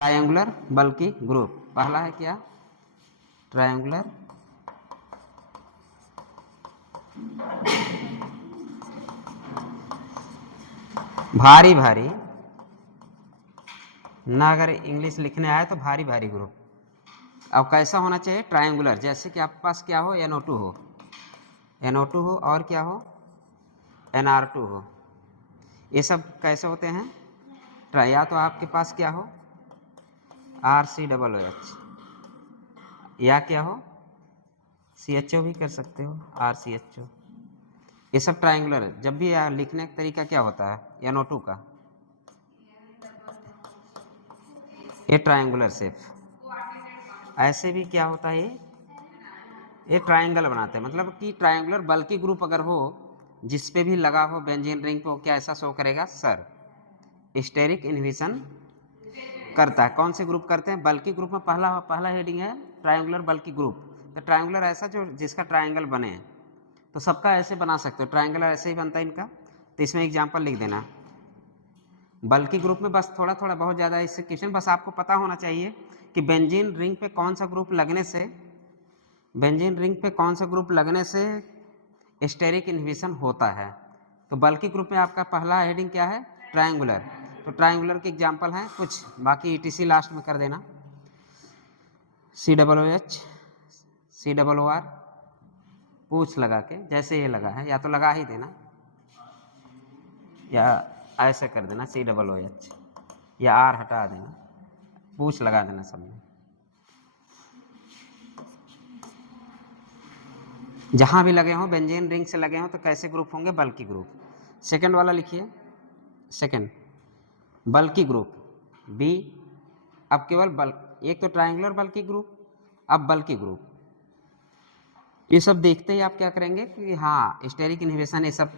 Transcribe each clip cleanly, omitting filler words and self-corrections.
Triangular बल्कि group. पहला है क्या? ट्रायंगुलर भारी भारी, ना अगर इंग्लिश लिखने आए तो भारी भारी ग्रुप। अब कैसा होना चाहिए? ट्रायंगुलर, जैसे कि आपके पास क्या हो, NO2 हो, NO2 हो और क्या हो, NR2 हो। ये सब कैसे होते हैं? या तो आपके पास क्या हो, RCOOH, या क्या हो, CHO भी कर सकते हो, RCHO। ये सब ट्रायंगुलर है। जब भी लिखने का तरीका क्या होता है NO2 का, ये ट्रायंगुलर शेप। ऐसे भी क्या होता है, ये ट्रायंगल बनाते हैं। मतलब कि ट्रायंगुलर बल्कि ग्रुप अगर हो, जिस पे भी लगा हो बेंजीन रिंग पे, क्या ऐसा शो करेगा? सर स्टेरिक इनहिबिशन करता है। कौन से ग्रुप करते हैं? बल्कि ग्रुप में पहला हेडिंग है ट्रायंगुलर बल्कि ग्रुप। तो ट्रायंगुलर ऐसा जो जिसका ट्रायंगल बने, तो सबका ऐसे बना सकते हो। ट्रायंगुलर ऐसे ही बनता है इनका। तो इसमें एग्जाम्पल लिख देना। बल्कि ग्रुप में बस थोड़ा थोड़ा, बहुत ज़्यादा इससे क्वेश्चन बस आपको पता होना चाहिए कि बेंजीन रिंग पे कौन सा ग्रुप लगने से, बेंजीन रिंग पे कौन सा ग्रुप लगने से स्टेरिक इनहिबिशन होता है। तो बल्कि ग्रुप में आपका पहला हेडिंग क्या है? ट्रायंगुलर। तो ट्रायंगुलर के एग्जाम्पल हैं कुछ, बाकी ETC लास्ट में कर देना। COOH, COOR, पूछ लगा के, जैसे ये लगा है या तो लगा ही देना, या ऐसे कर देना COOH, या R हटा देना, पूछ लगा देना सब में। जहाँ भी लगे हों, बेंजीन रिंग से लगे हों, तो कैसे ग्रुप होंगे? बल्कि ग्रुप। सेकंड वाला लिखिए, सेकंड बल्कि ग्रुप B। अब केवल एक तो ट्रायंगुलर बल्कि ग्रुप, अब बल्कि ग्रुप। ये सब देखते ही आप क्या करेंगे कि हाँ, स्टेरिक इनहिबिशन ये सब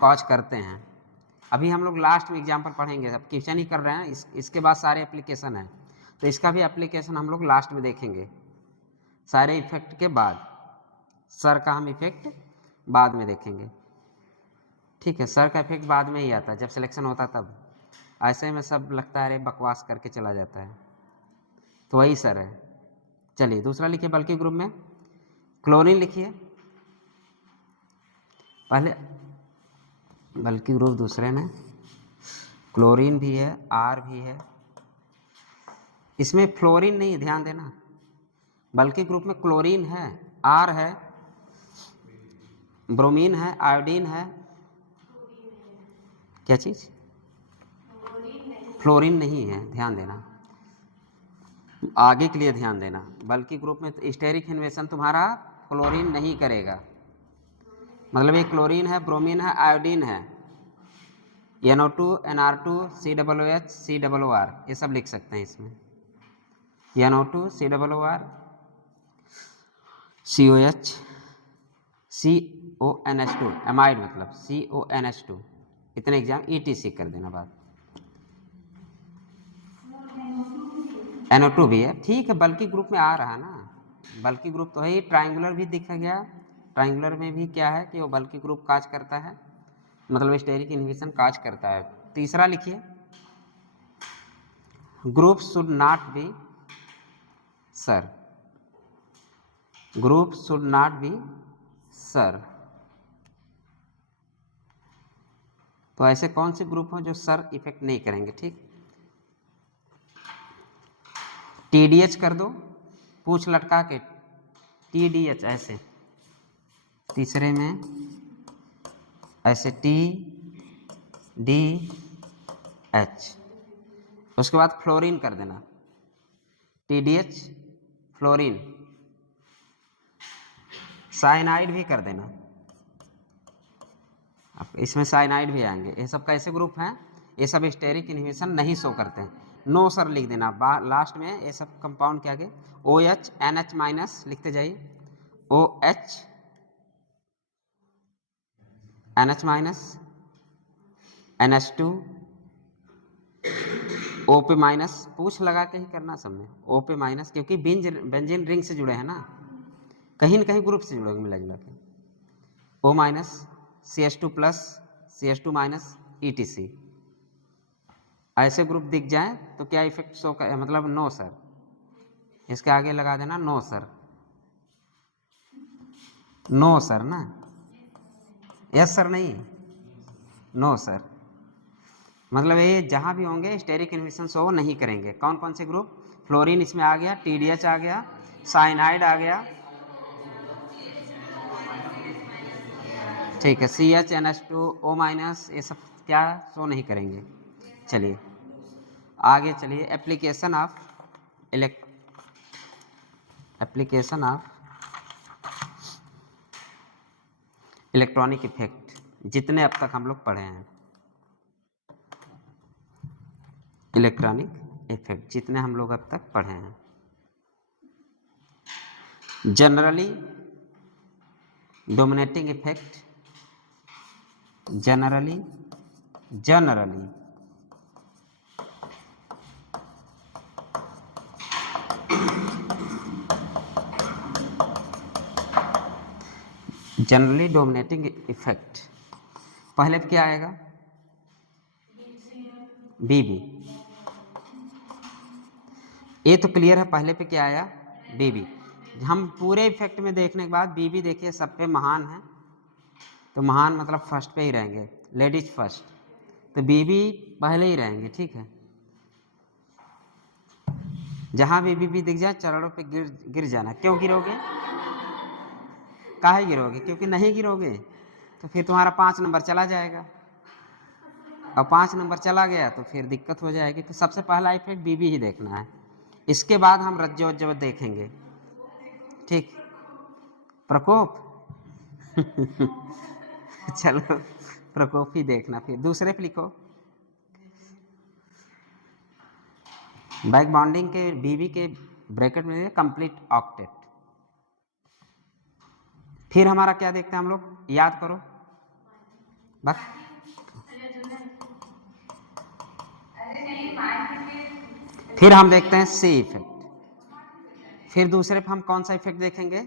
कॉज करते हैं। अभी हम लोग लास्ट में एग्जाम्पल पढ़ेंगे, अब क्वेश्चन ही कर रहे हैं, इसके बाद सारे एप्लीकेशन हैं, तो इसका भी एप्लीकेशन हम लोग लास्ट में देखेंगे, सारे इफेक्ट के बाद। सर का हम इफेक्ट बाद में देखेंगे, ठीक है? सर का इफेक्ट बाद में ही आता है, जब सिलेक्शन होता तब। ऐसे में सब लगता है अरे बकवास करके चला जाता है, तो वही सर है। चलिए दूसरा लिखिए बल्कि ग्रुप में। क्लोरीन लिखिए पहले, बल्कि ग्रुप दूसरे में क्लोरीन भी है, R भी है। इसमें फ्लोरीन नहीं, ध्यान देना। बल्कि ग्रुप में क्लोरीन है, R है, ब्रोमीन है, आयोडीन है। क्या चीज़? फ्लोरीन नहीं है, ध्यान देना, आगे के लिए ध्यान देना। बल्कि ग्रुप में स्टेरिक इनहिबिशन तुम्हारा क्लोरीन नहीं करेगा। मतलब ये क्लोरीन है, ब्रोमीन है, आयोडीन है, NO2, NR2, COOH, COOR, ये सब लिख सकते हैं इसमें। NO2, COOR, COH, CONH2, amide मतलब CONH2। इतने एग्जाम ETC कर देना बाद। NO2 भी है, ठीक है, बल्कि ग्रुप में आ रहा है ना। बल्कि ग्रुप तो है ही। ट्रायंगुलर भी दिखा गया, ट्रायंगुलर में भी क्या है कि वो बल्कि ग्रुप काज करता है, मतलब स्टेरिक इनहिबिशन काज करता है। तीसरा लिखिए, group should not be, sir group should not be sir. तो ऐसे कौन से ग्रुप हो जो सर इफेक्ट नहीं करेंगे? ठीक, TDH कर दो, पूछ लटका के TDH ऐसे, तीसरे में ऐसे TDH, उसके बाद फ्लोरीन कर देना, TDH फ्लोरीन, साइनाइड भी कर देना। अब इसमें साइनाइड भी आएंगे। ये सब कैसे ग्रुप हैं? ये सब स्टेरिक इनहिबिशन नहीं शो करते हैं, नो सर लिख देना। लास्ट में ये सब कंपाउंड के आगे OH NH माइनस लिखते जाइए, OH NH minus, NH2, OP minus, पूछ लगा के ही करना सब में, OP माइनस, क्योंकि बेंजीन रिंग से जुड़े हैं ना, कहीं न कहीं ग्रुप से जुड़े मिला जुला के। O minus, CH2 plus, CH2 minus, ETC। ऐसे ग्रुप दिख जाए तो क्या इफेक्ट शो कर, मतलब नो सर, इसके आगे लगा देना नो सर, नो सर ना, यस सर नहीं, नो सर, मतलब ये जहाँ भी होंगे स्टेरिक इन्हिबिशन शो नहीं करेंगे। कौन कौन से ग्रुप, फ्लोरीन इसमें आ गया, TDH आ गया, साइनाइड आ गया, ठीक है, CH NH2O-, ये सब क्या शो नहीं करेंगे। चलिए आगे चलिए, एप्लीकेशन ऑफ इलेक्ट्रॉनिक इफेक्ट, जितने अब तक हम लोग पढ़े हैं, इलेक्ट्रॉनिक इफेक्ट जितने हम लोग अब तक पढ़े हैं, generally dominating effect, generally generally dominating effect, पहले क्या आएगा, बीबी, ये तो क्लियर है, पहले पे क्या आया, बीबी। हम पूरे इफेक्ट में देखने के बाद बीबी देखिए सब पे महान है, तो महान मतलब फर्स्ट पे ही रहेंगे, लेडीज फर्स्ट, तो बीबी पहले ही रहेंगे, ठीक है। जहां भी बीबी दिख जाए चरणों पे गिर जाना। क्यों गिरोगे, काहे गिरोगे, क्योंकि नहीं गिरोगे तो फिर तुम्हारा 5 नंबर चला जाएगा, और 5 नंबर चला गया तो फिर दिक्कत हो जाएगी। तो सबसे पहला इफेक्ट बीबी ही देखना है, इसके बाद हम रज्जो देखेंगे, ठीक, प्रकोप चलो प्रकोप ही देखना। फिर दूसरे पे लिखो, बैक बॉन्डिंग के बीबी के ब्रैकेट में कंप्लीट ऑक्टेट। फिर हमारा क्या देखते हैं हम लोग, याद करो बस, फिर हम देखते हैं सी इफेक्ट, फिर दूसरे पे हम कौन सा इफेक्ट देखेंगे,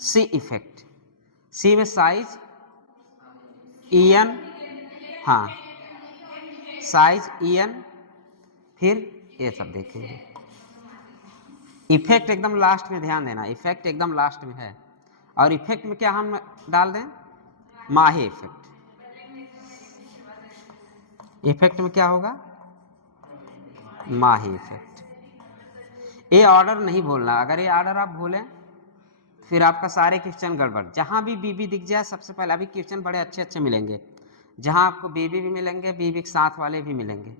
सी इफेक्ट। सी में साइज, EN, हाँ साइज EN, फिर ये सब देखेंगे। इफेक्ट एकदम लास्ट में, ध्यान देना इफेक्ट एकदम लास्ट में है, और इफेक्ट में क्या हम डाल दें, माही इफेक्ट। इफेक्ट में क्या होगा, माही इफेक्ट। ये ऑर्डर नहीं भूलना, अगर ये ऑर्डर आप भूलें फिर आपका सारे क्वेश्चन गड़बड़। जहां भी बीबी दिख जाए सबसे पहले, अभी क्वेश्चन बड़े अच्छे अच्छे मिलेंगे, जहां आपको बीबी भी मिलेंगे, बीबी के साथ वाले भी मिलेंगे,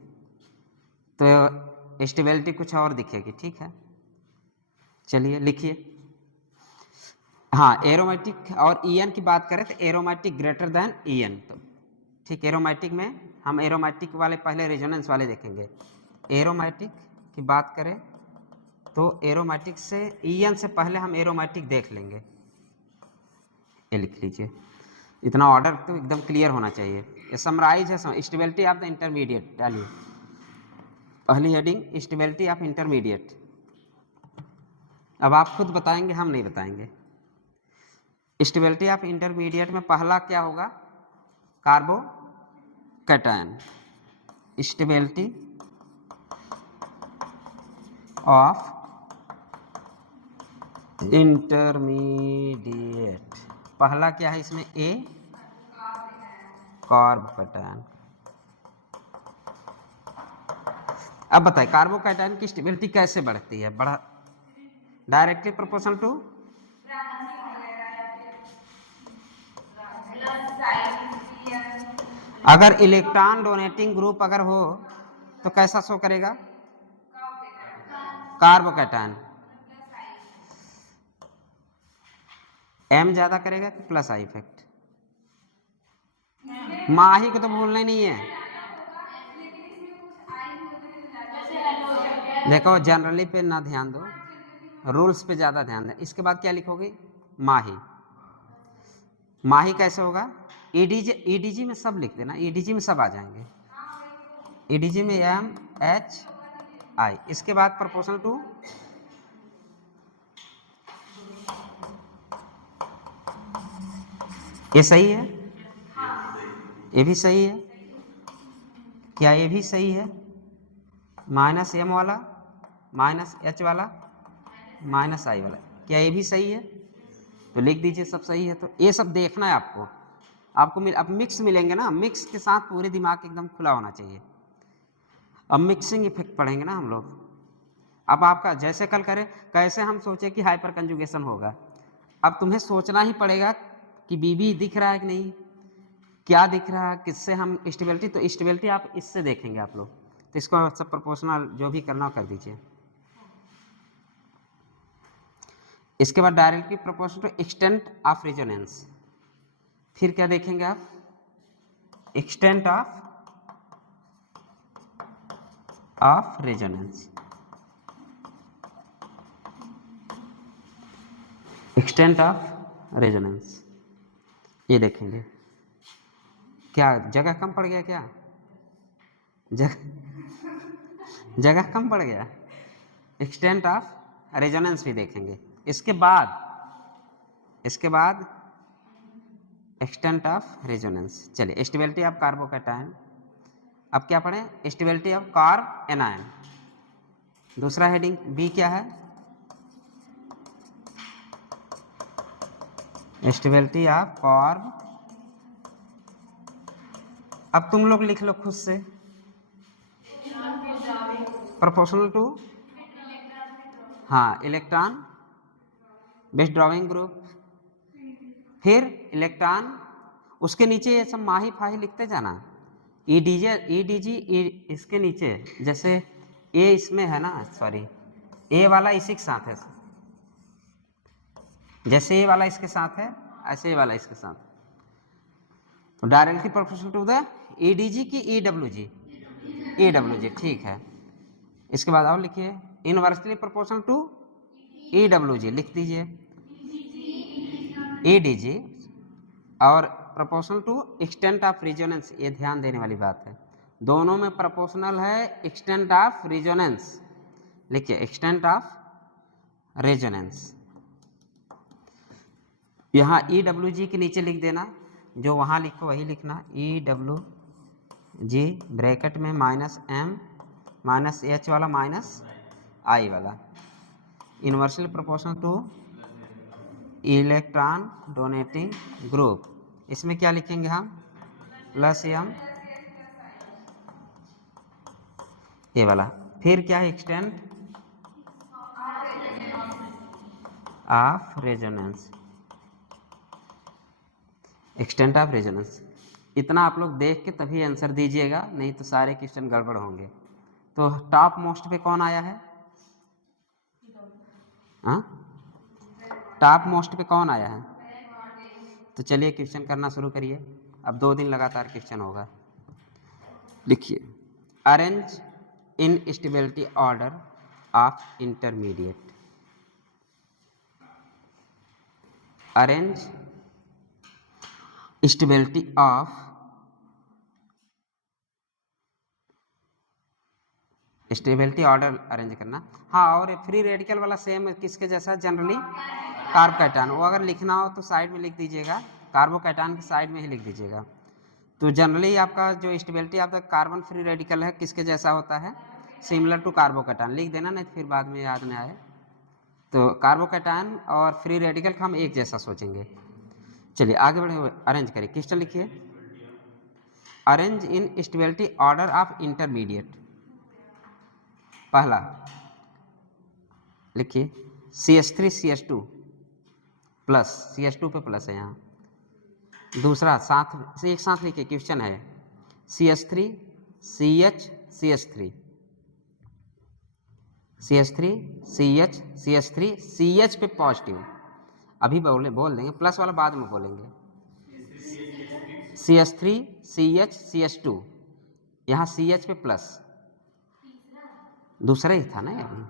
तो स्टेबिलिटी कुछ और दिखेगी, ठीक है। चलिए लिखिए, हाँ एरोमेटिक और EN की बात करें तो एरोमेटिक ग्रेटर देन EN, तो ठीक, एरोमेटिक में हम एरोमेटिक वाले पहले रेजोनेंस वाले देखेंगे। एरोमेटिक की बात करें तो एरोमेटिक से EN से पहले हम एरोमेटिक देख लेंगे, ये लिख लीजिए। इतना ऑर्डर तो एकदम क्लियर होना चाहिए। ये समराइज है, स्टेबिलिटी ऑफ द इंटरमीडिएट डालिए, पहली हेडिंग स्टेबिलिटी ऑफ इंटरमीडिएट। अब आप खुद बताएंगे, हम नहीं बताएंगे। स्टेबिलिटी ऑफ इंटरमीडिएट में पहला क्या होगा, कार्बोकैटायन, स्टेबिलिटी ऑफ इंटरमीडिएट, पहला क्या है इसमें, ए कार्बोकैटायन। अब बताइए कार्बोकैटायन की स्टेबिलिटी कैसे बढ़ती है, बढ़ा डायरेक्टली प्रोपोर्शनल टू, अगर इलेक्ट्रॉन डोनेटिंग ग्रुप अगर हो तो कैसा शो करेगा, कार्बोकैटायन, M ज्यादा करेगा कि प्लस आई इफेक्ट, माही को तो भूलना ही नहीं है। देखो जनरली पे ना ध्यान दो, रूल्स पे ज्यादा ध्यान दें। इसके बाद क्या लिखोगे, माही, माही कैसे होगा, EDG में सब लिख देना, EDG में सब आ जाएंगे, EDG में MHI। इसके बाद प्रोपोर्शनल टू, ये सही है, ये भी सही है, क्या ये भी सही है, माइनस एम वाला, माइनस एच वाला, माइनस आई वाला। क्या ये भी सही है? तो लिख दीजिए सब सही है। तो ये सब देखना है आपको। अब मिक्स मिलेंगे ना, मिक्स के साथ पूरे दिमाग एकदम खुला होना चाहिए। अब मिक्सिंग इफेक्ट पढ़ेंगे ना हम लोग। अब आपका जैसे कल करें, कैसे हम सोचे कि हाइपर कंजुगेशन होगा, अब तुम्हें सोचना ही पड़ेगा कि बीबी दिख रहा है कि नहीं, क्या दिख रहा है, किससे हम स्टेबिलिटी, तो स्टेबिलिटी आप इससे देखेंगे आप लोग। तो इसको सब प्रोपोर्शनल जो भी करना हो कर दीजिए। इसके बाद directly proportional to extent of resonance. फिर क्या देखेंगे आप? Extent of resonance. Extent of resonance ये देखेंगे। क्या जगह कम पड़ गया? क्या जगह कम पड़ गया? एक्सटेंट ऑफ रेजोनेंस भी देखेंगे। इसके बाद एक्सटेंट ऑफ रेजोनेंस। चलिए, स्टेबिलिटी ऑफ कार्बोकैटायन। अब क्या पढ़ें? Stability of carb anion. दूसरा हेडिंग बी क्या है? Stability of carb. अब तुम लोग लिख लो खुद से, प्रोपोर्शनल टू, हाँ, इलेक्ट्रॉन विथड्रॉइंग ग्रुप। फिर इलेक्ट्रॉन, उसके नीचे ये सब माही फाही लिखते जाना। ईडीजी इसके नीचे, जैसे ए इसमें है ना, सॉरी, ए वाला इसी के साथ है, जैसे ए वाला इसके साथ है ऐसे ए वाला इसके साथ। तो directly proportional to the EDG की ईडब्ल्यूजी, ईडब्ल्यूजी, ठीक है। इसके बाद और लिखिए, इनवर्सली प्रोपोर्शनल टू ईडब्ल्यूजी लिख दीजिए, ईडीजी। और proportional to extent of resonance, ये ध्यान देने वाली बात है, दोनों में प्रोपोर्शनल है एक्सटेंट ऑफ रेजोनेंस। लिखिए एक्सटेंट ऑफ रेजोनेंस। यहाँ ईडब्ल्यूजी के नीचे लिख देना, जो वहाँ लिखो वही लिखना, ईडब्ल्यूजी ब्रैकेट में माइनस एम माइनस एच वाला माइनस आई वाला, inversely proportional two electron donating group. इसमें क्या लिखेंगे हम? प्लस एम, ये वाला। फिर क्या है? Extent of resonance, extent of resonance. इतना आप लोग देख के तभी आंसर दीजिएगा, नहीं तो सारे क्वेश्चन गड़बड़ होंगे। तो टॉप मोस्ट पे कौन आया है? हाँ, टॉप मोस्ट पे कौन आया है? तो चलिए क्वेश्चन करना शुरू करिए। अब 2 दिन लगातार क्वेश्चन होगा। लिखिए, arrange in stability order of intermediate. Arrange stability of stability order arrange करना। हाँ, और फ्री रेडिकल वाला सेम किसके जैसा? Generally carbocation. वो अगर लिखना हो तो साइड में लिख दीजिएगा, कार्बोकैटायन के साइड में ही लिख दीजिएगा। तो जनरली आपका जो stability of the carbon free radical है किसके जैसा होता है? सिमिलर टू कार्बोकैटायन लिख देना, नहीं तो फिर बाद में याद नहीं आए। तो कार्बोकैटायन और फ्री रेडिकल का हम एक जैसा सोचेंगे। चलिए आगे बढ़े हुए अरेंज करिए। क्वेश्चन लिखिए, arrange in stability order of intermediate. पहला लिखिए CH3 CH2 प्लस, CH2 पे प्लस है यहाँ। दूसरा साथ से एक साथ लिखिए, क्वेश्चन है CH3 CH CH3 CH3 CH CH3 CH पे पॉजिटिव, अभी बोल देंगे, प्लस वाला बाद में बोलेंगे। CH3 CH CH2, यहाँ CH पे प्लस, दूसरा ही था ना अभी,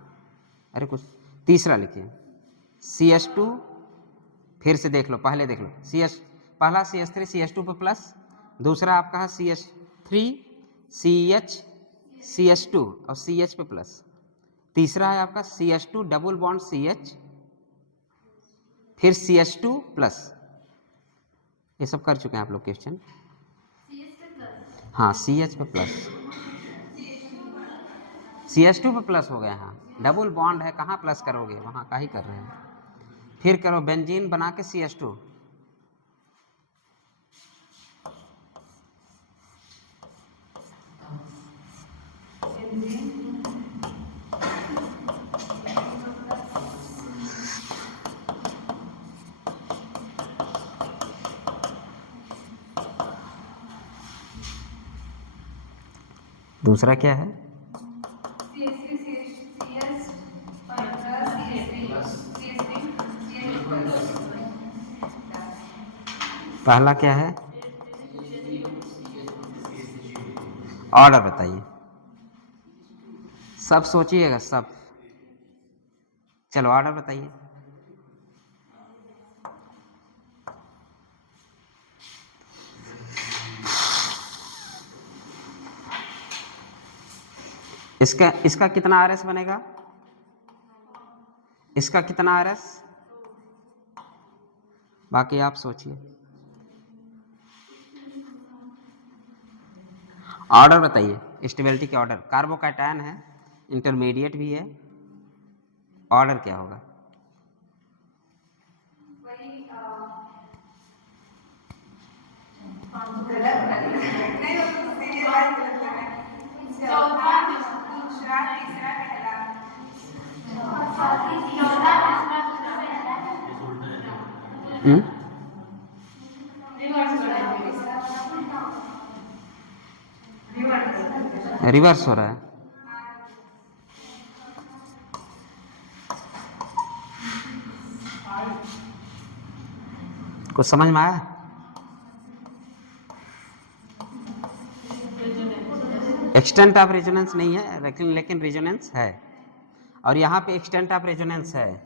अरे कुछ तीसरा लिखिए CH2, फिर से देख लो, पहले देख लो, पहला CH3 CH2 पे प्लस, दूसरा आपका है CH3 CH CH2 और CH पे प्लस, तीसरा है आपका CH2 डबल बॉन्ड CH फिर CH2 प्लस। ये सब कर चुके हैं आप लोग क्वेश्चन। हाँ, CH पे प्लस, CH2 पे प्लस हो गया, यहाँ डबल बॉन्ड है, कहाँ प्लस करोगे, वहाँ का ही कर रहे हैं। फिर करो बेंजीन बना के CH2, दूसरा क्या है, पहला क्या है, ऑर्डर बताइए, सब सोचिएगा सब, चलो ऑर्डर बताइए। इसका कितना RS बनेगा, इसका कितना RS, बाकी आप सोचिए। ऑर्डर बताइए, स्टेबिलिटी के ऑर्डर, कार्बोकैटायन है, इंटरमीडिएट भी है, ऑर्डर क्या होगा, रिवर्स हो रहा है। कुछ समझ में आया, एक्सटेंट ऑफ रेजोनेंस नहीं है, लेकिन रेजोनेंस है, और यहाँ पे एक्सटेंट ऑफ रेजोनेंस है,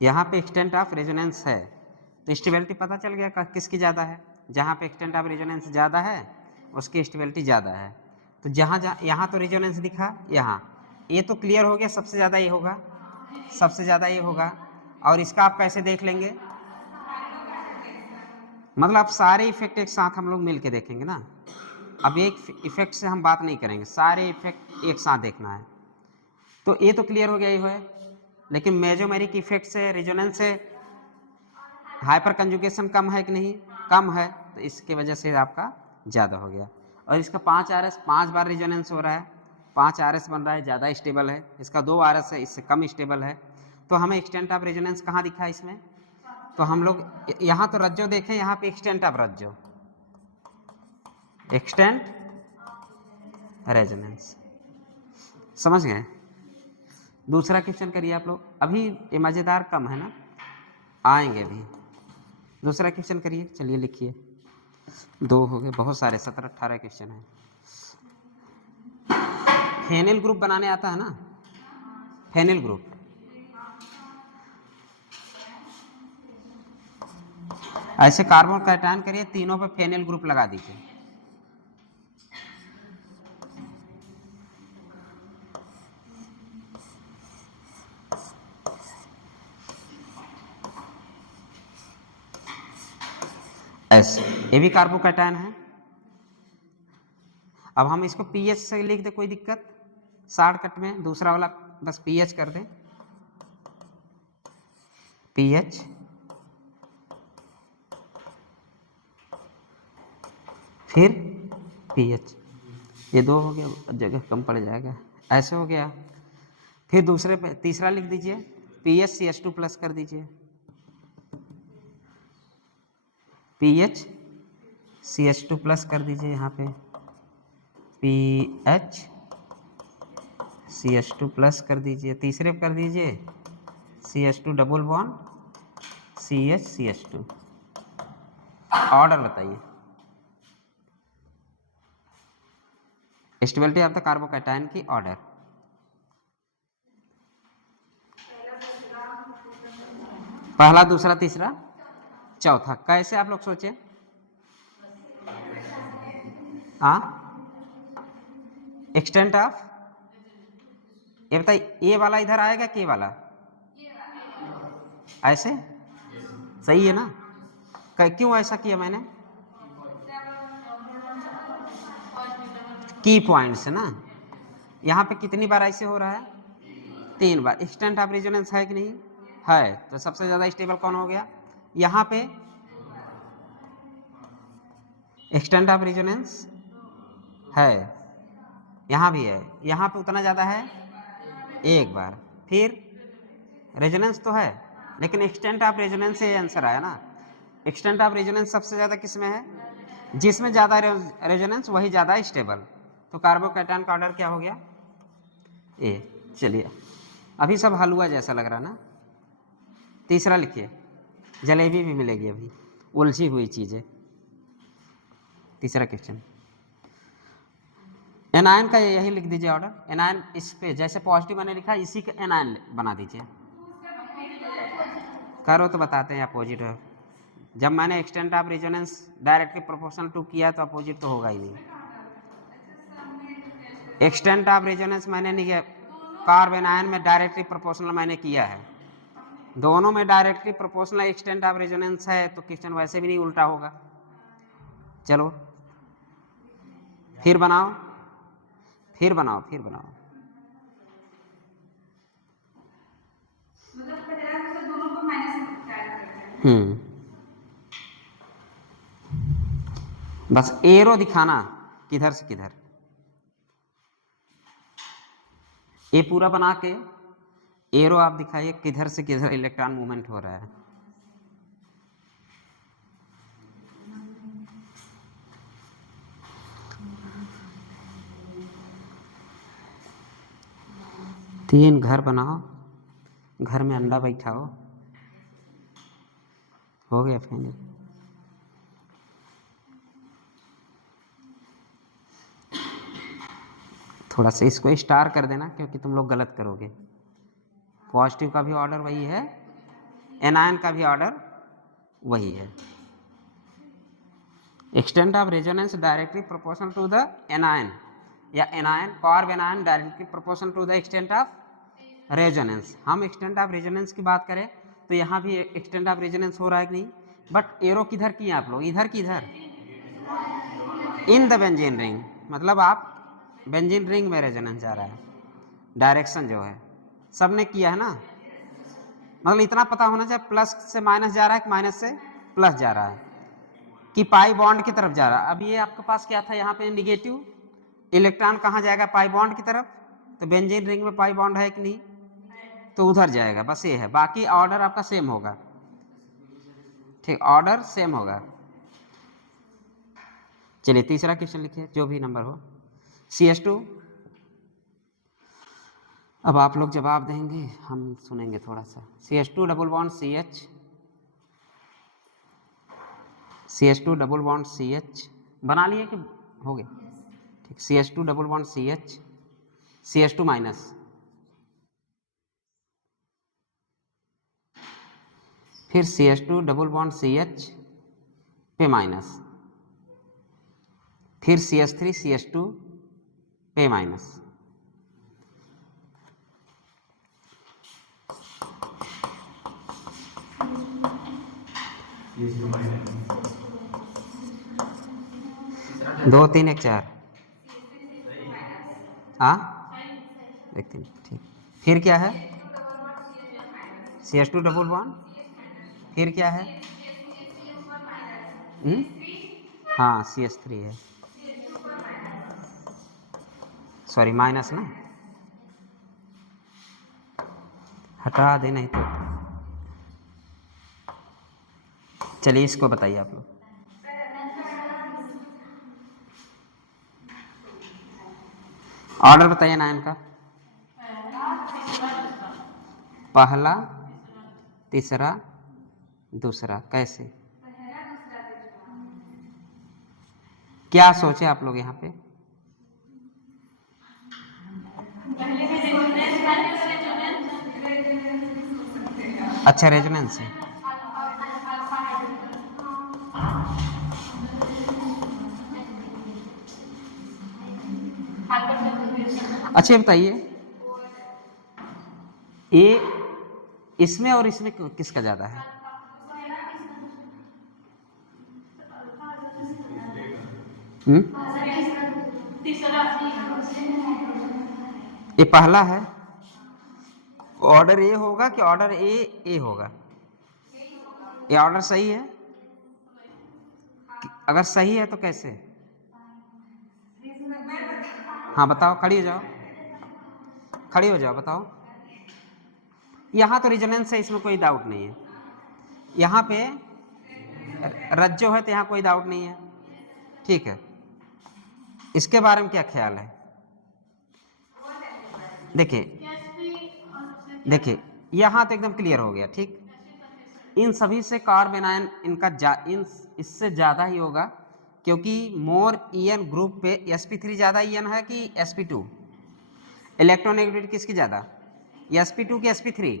यहाँ पे एक्सटेंट ऑफ रेजोनेंस है, तो स्टेबिलिटी पता चल गया किसकी ज़्यादा है, जहाँ पे एक्सटेंट ऑफ रेजोनेंस ज़्यादा है उसकी स्टेबिलिटी ज़्यादा है। तो जहाँ यहाँ तो रेजोनेंस दिखा, यहाँ ये तो क्लियर हो गया, सबसे ज़्यादा ये होगा, सबसे ज़्यादा ये होगा, और इसका आप कैसे देख लेंगे, मतलब सारे इफेक्ट एक साथ हम लोग मिल के देखेंगे ना, अब एक इफेक्ट से हम बात नहीं करेंगे, सारे इफेक्ट एक साथ देखना है। तो ये तो क्लियर हो गया ही है, लेकिन मेजोमेरिक इफेक्ट से, रेजोनेंस से हाइपर कंजुगेशन कम है कि नहीं, कम है, तो इसके वजह से आपका ज़्यादा हो गया। और इसका 5 RS 5 बार रेजोनेंस हो रहा है, 5 RS बन रहा है, ज़्यादा स्टेबल है, इसका 2 RS है, इससे कम स्टेबल है। तो हमें एक्सटेंट ऑफ रेजोनेंस कहाँ दिखा इसमें, तो हम लोग यहाँ तो रज्जो देखें, यहाँ पे extent of Rajjo, extent resonance, समझ गए। दूसरा क्वेश्चन करिए आप लोग, अभी ये मज़ेदार कम है ना, आएंगे अभी। दूसरा क्वेश्चन करिए, चलिए लिखिए, 2 हो गए, बहुत सारे 17-18 क्वेश्चन है। फेनिल ग्रुप बनाने आता है ना, फेनिल ग्रुप, ऐसे कार्बोकैटायन करिए, तीनों पे फेनिल ग्रुप लगा दीजिए, ऐसे, ये भी कार्बोकैटायन है। अब हम इसको पीएच से लिख दे, कोई दिक्कत, शॉर्टकट में दूसरा वाला बस पीएच कर दें, पीएच, फिर पीएच, ये 2 हो गया, जगह कम पड़ जाएगा, ऐसे हो गया। फिर दूसरे पे तीसरा लिख दीजिए, पीएच CH2 प्लस कर दीजिए, पीएच CH2 प्लस कर दीजिए, यहाँ पे पीएच CH2 प्लस कर दीजिए, तीसरे कर दीजिए CH2 double bond CH2। Order बताइए, स्टेबिलिटी ऑफ द कार्बोकैटायन की ऑर्डर, पहला, दूसरा, तीसरा, चौथा, कैसे आप लोग सोचे, हाँ, एक्सटेंट ऑफ, ये बताइए, ये वाला इधर आएगा कि ये वाला, ऐसे सही है ना, क्यों ऐसा किया मैंने, की पॉइंट से ना, यहाँ पे कितनी बार ऐसे हो रहा है? 3 बार। एक्सटेंट ऑफ रेजोनेंस है कि नहीं है? तो सबसे ज़्यादा स्टेबल कौन हो गया? यहाँ पे एक्सटेंट ऑफ रेजोनेंस है, यहाँ भी है, यहाँ पे उतना ज़्यादा है 1 बार। फिर रेजोनेंस तो है, लेकिन एक्सटेंट ऑफ रेजोनेंस से आंसर आया ना। एक्सटेंट ऑफ रेजोनेंस सबसे ज़्यादा किस में है? जिसमें ज़्यादा रेजोनेंस वही ज़्यादा स्टेबल। तो कार्बोकैटायन का ऑर्डर क्या हो गया? ए। चलिए, अभी सब हलवा जैसा लग रहा ना। तीसरा लिखिए, जलेबी भी मिलेगी अभी, उलझी हुई चीज़ें। तीसरा क्वेश्चन, एनायन का यही लिख दीजिए ऑर्डर। एनायन इस पे जैसे पॉजिटिव मैंने लिखा इसी का एनायन बना दीजिए। करो तो बताते हैं अपोजिट है। जब मैंने extent of resonance directly proportional to किया तो अपोजिट तो होगा ही नहीं। एक्सटेंट ऑफ रेजोनेंस मैंने नहीं किया, कार्बन आयन में डायरेक्टली प्रोपोर्शनल मैंने किया है। दोनों में directly proportional extent of resonance है तो क्वेश्चन वैसे भी नहीं उल्टा होगा। चलो फिर बनाओ, फिर बनाओ, फिर बनाओ। बस एरो दिखाना किधर से किधर। ये पूरा बना के एरो आप दिखाइए किधर से किधर इलेक्ट्रॉन मूवमेंट हो रहा है। तीन घर बनाओ, घर में अंडा बैठाओ, हो गया फाइनल। थोड़ा सा इसको स्टार कर देना क्योंकि तुम लोग गलत करोगे। पॉजिटिव का भी ऑर्डर वही है, एनायन का भी ऑर्डर वही है। Extent of resonance directly proportional to the anion, या anion carbon ion directly proportional to the extent of resonance. हम एक्सटेंट ऑफ रेजोनेंस की बात करें तो यहाँ भी एक्सटेंट ऑफ रेजोनेंस हो रहा है कि नहीं? बट एरो किधर किए आप लोग? इधर की इधर, इन द बेंजीन रिंग। मतलब आप बेंजीन रिंग में रेजोनेंस जा रहा है, डायरेक्शन जो है सबने किया है ना। मतलब इतना पता होना चाहिए प्लस से माइनस जा रहा है कि माइनस से प्लस जा रहा है, कि पाई बॉन्ड की तरफ जा रहा है। अब ये आपके पास क्या था यहाँ पे निगेटिव, इलेक्ट्रॉन कहाँ जाएगा? पाई बॉन्ड की तरफ। तो बेंजीन रिंग में पाई बॉन्ड है कि नहीं? तो उधर जाएगा। बस ये है, बाकी ऑर्डर आपका सेम होगा। ठीक, ऑर्डर सेम होगा। चलिए तीसरा क्वेश्चन लिखिए, जो भी नंबर हो। CH2, अब आप लोग जवाब देंगे, हम सुनेंगे थोड़ा सा। CH2 double bond CH, CH2 double bond CH बना लिए कि हो गए? ठीक, CH2 double bond CH, CH2 minus, फिर CH2 डबल बॉन्ड CH पे माइनस, फिर CH3 CH2 पे माइनस। दो तीन एक चार, हाँ देखते हैं। ठीक, फिर क्या है? CH2 डबल बॉन्ड, फिर क्या है? हाँ CH3 है, सॉरी माइनस ना, हटा दे नहीं तो। चलिए इसको बताइए आप लोग। ऑर्डर बताइए नाइन का। पहला, तीसरा, दूसरा। कैसे, क्या सोचे आप लोग यहाँ पे? अच्छा रेजोनेंस है। अच्छा बताइए, ये इसमें और इसमें किसका ज्यादा है? ये पहला है, ऑर्डर ए होगा कि ऑर्डर ए होगा? ये ऑर्डर सही है? अगर सही है तो कैसे? हाँ बताओ, खड़ी हो जाओ, खड़ी हो जाओ, बताओ। यहाँ तो रिजोनेंस है, इसमें कोई डाउट नहीं है। यहाँ पे रज्जो है तो यहाँ कोई डाउट नहीं है, ठीक है। इसके बारे में क्या ख्याल है? देखिए देखिए, यहाँ तो एकदम क्लियर हो गया, ठीक। इन सभी से कार्बन आयन इनका इससे ज़्यादा ही होगा, क्योंकि मोर ईएन ग्रुप पे sp3 ज़्यादा ईएन है कि sp2? इलेक्ट्रोनेगेटिविटी किसकी ज़्यादा, sp2 की sp3?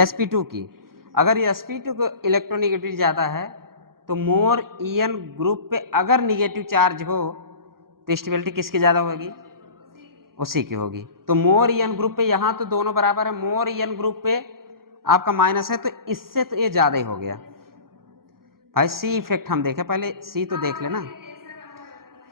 sp2 की। अगर sp2 को इलेक्ट्रोनेगेटिविटी ज़्यादा है तो मोर ईएन ग्रुप पे अगर निगेटिव चार्ज हो तो स्टेबिलिटी किसकी ज़्यादा होगी? उसी की होगी। तो मोर ईएन ग्रुप पे, यहाँ तो दोनों बराबर है, मोर ईएन ग्रुप पे आपका माइनस है तो इससे तो ये ज़्यादा ही हो गया भाई। सी इफेक्ट हम देखें पहले, सी तो देख लेना।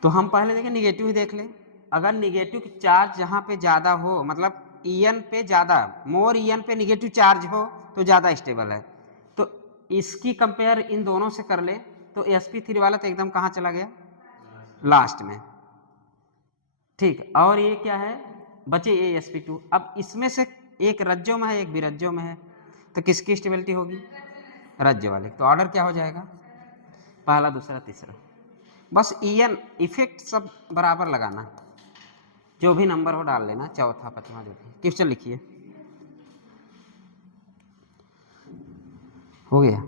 तो हम पहले देखें निगेटिव ही देख लें। अगर निगेटिव चार्ज जहाँ पे ज़्यादा हो, मतलब ईएन पे ज़्यादा, मोर ईएन पे निगेटिव चार्ज हो तो ज़्यादा स्टेबल है। तो इसकी कंपेयर इन दोनों से कर ले तो sp3 वाला तो एकदम कहाँ चला गया? लास्ट में, ठीक। और ये क्या है, बचे ये sp2। अब इसमें से एक रज्जो में है, एक बिरज्जो में है, तो किसकी स्टेबिलिटी होगी? रज्जो वाले। तो ऑर्डर क्या हो जाएगा? पहला, दूसरा, तीसरा। बस ईएन इफेक्ट सब बराबर लगाना, जो भी नंबर हो डाल लेना, चौथा, पांचवा, जो भी। क्वेश्चन लिखिए। हो गया?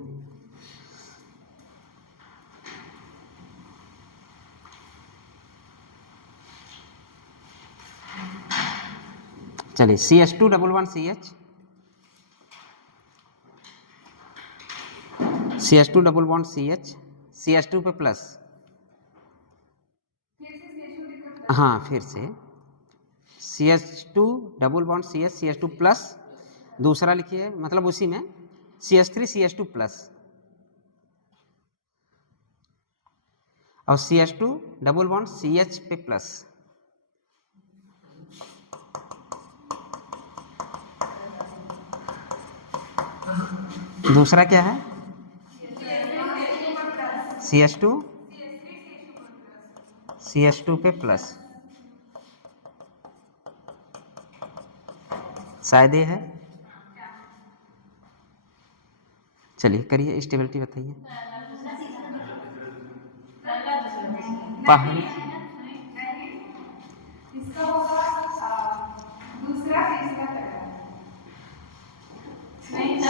चलिए, CH2 double bond CH, CH2 double bond CH, CH2 पे प्लस, हाँ फिर से CH2 double bond CH, CH2 plus, दूसरा लिखिए, मतलब उसी में CH3 CH2 प्लस, और CH2 डबल बॉन्ड CH पे प्लस, दूसरा क्या है? CH2 CH2 पे प्लस, शायद ये है। चलिए करिए, स्टेबिलिटी बताइए। पहली,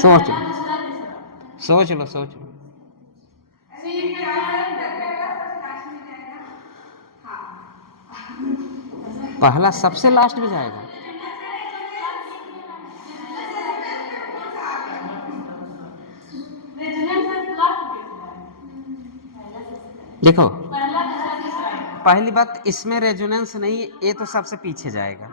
सोच लो, सोच लो, सोच लो। पहला सबसे लास्ट में जाएगा। देखो, पहली बात, इसमें रेजोनेंस नहीं, ये तो सबसे पीछे जाएगा।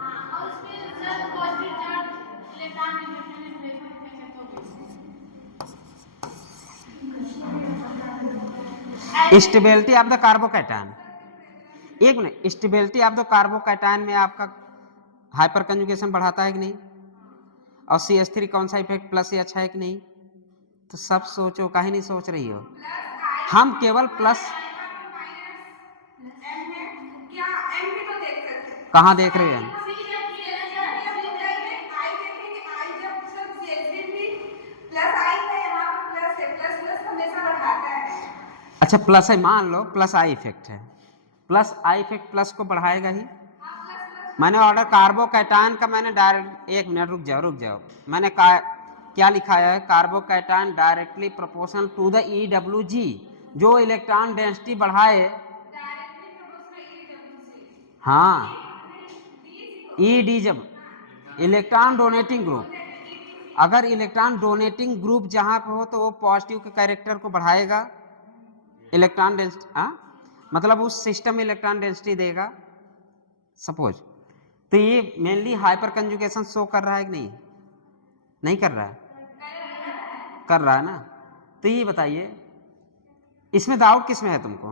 स्टेबिलिटी ऑफ द कार्बोकैटायन, एक minute, stability of the carbocation में आपका हाइपर कंजुगेशन बढ़ाता है कि नहीं? और CH3 कौन सा इफेक्ट प्लस या अच्छा है कि नहीं? तो सब सोचो, काहे नहीं सोच रही हो? हम केवल प्लस, कहाँ देख रहे हैं? अच्छा प्लस है, मान लो प्लस आई इफेक्ट है, प्लस आई इफेक्ट प्लस को बढ़ाएगा ही। मैंने ऑर्डर कार्बोकैटायन का मैंने डायरेक्ट, एक मिनट रुक जाओ, मैंने क्या लिखाया है? Carbocation directly proportional to the EWG, जो इलेक्ट्रॉन डेंसिटी बढ़ाए। हाँ, ED, जब इलेक्ट्रॉन डोनेटिंग ग्रुप, अगर इलेक्ट्रॉन डोनेटिंग ग्रुप जहां पे हो तो वो पॉजिटिव के कैरेक्टर को बढ़ाएगा, इलेक्ट्रॉन डेंसिटी, मतलब उस सिस्टम में इलेक्ट्रॉन डेंसिटी देगा सपोज। तो ये मेनली हाइपर कंजुगेशन शो कर रहा है कि नहीं? नहीं कर रहा है? कर रहा है ना। तो ये बताइए, इसमें डाउट किस में है तुमको?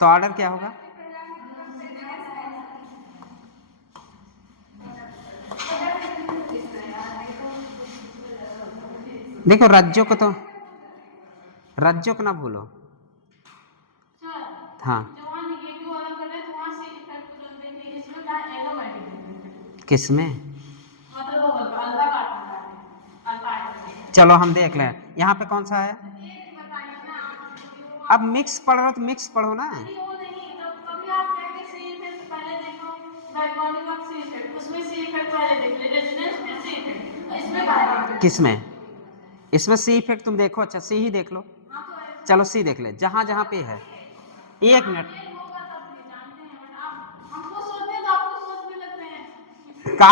तो ऑर्डर क्या होगा? देखो राज्यों को ना भूलो। हाँ किसमें, चलो हम देख लें यहाँ पे कौन सा है। अब मिक्स पढ़ रहे हो तो मिक्स पढ़ो ना। किसमें, इसमें सी इफेक्ट तुम देखो, अच्छा सी ही देख लो। चलो सी देख ले, जहां जहां पे है। एक मिनट का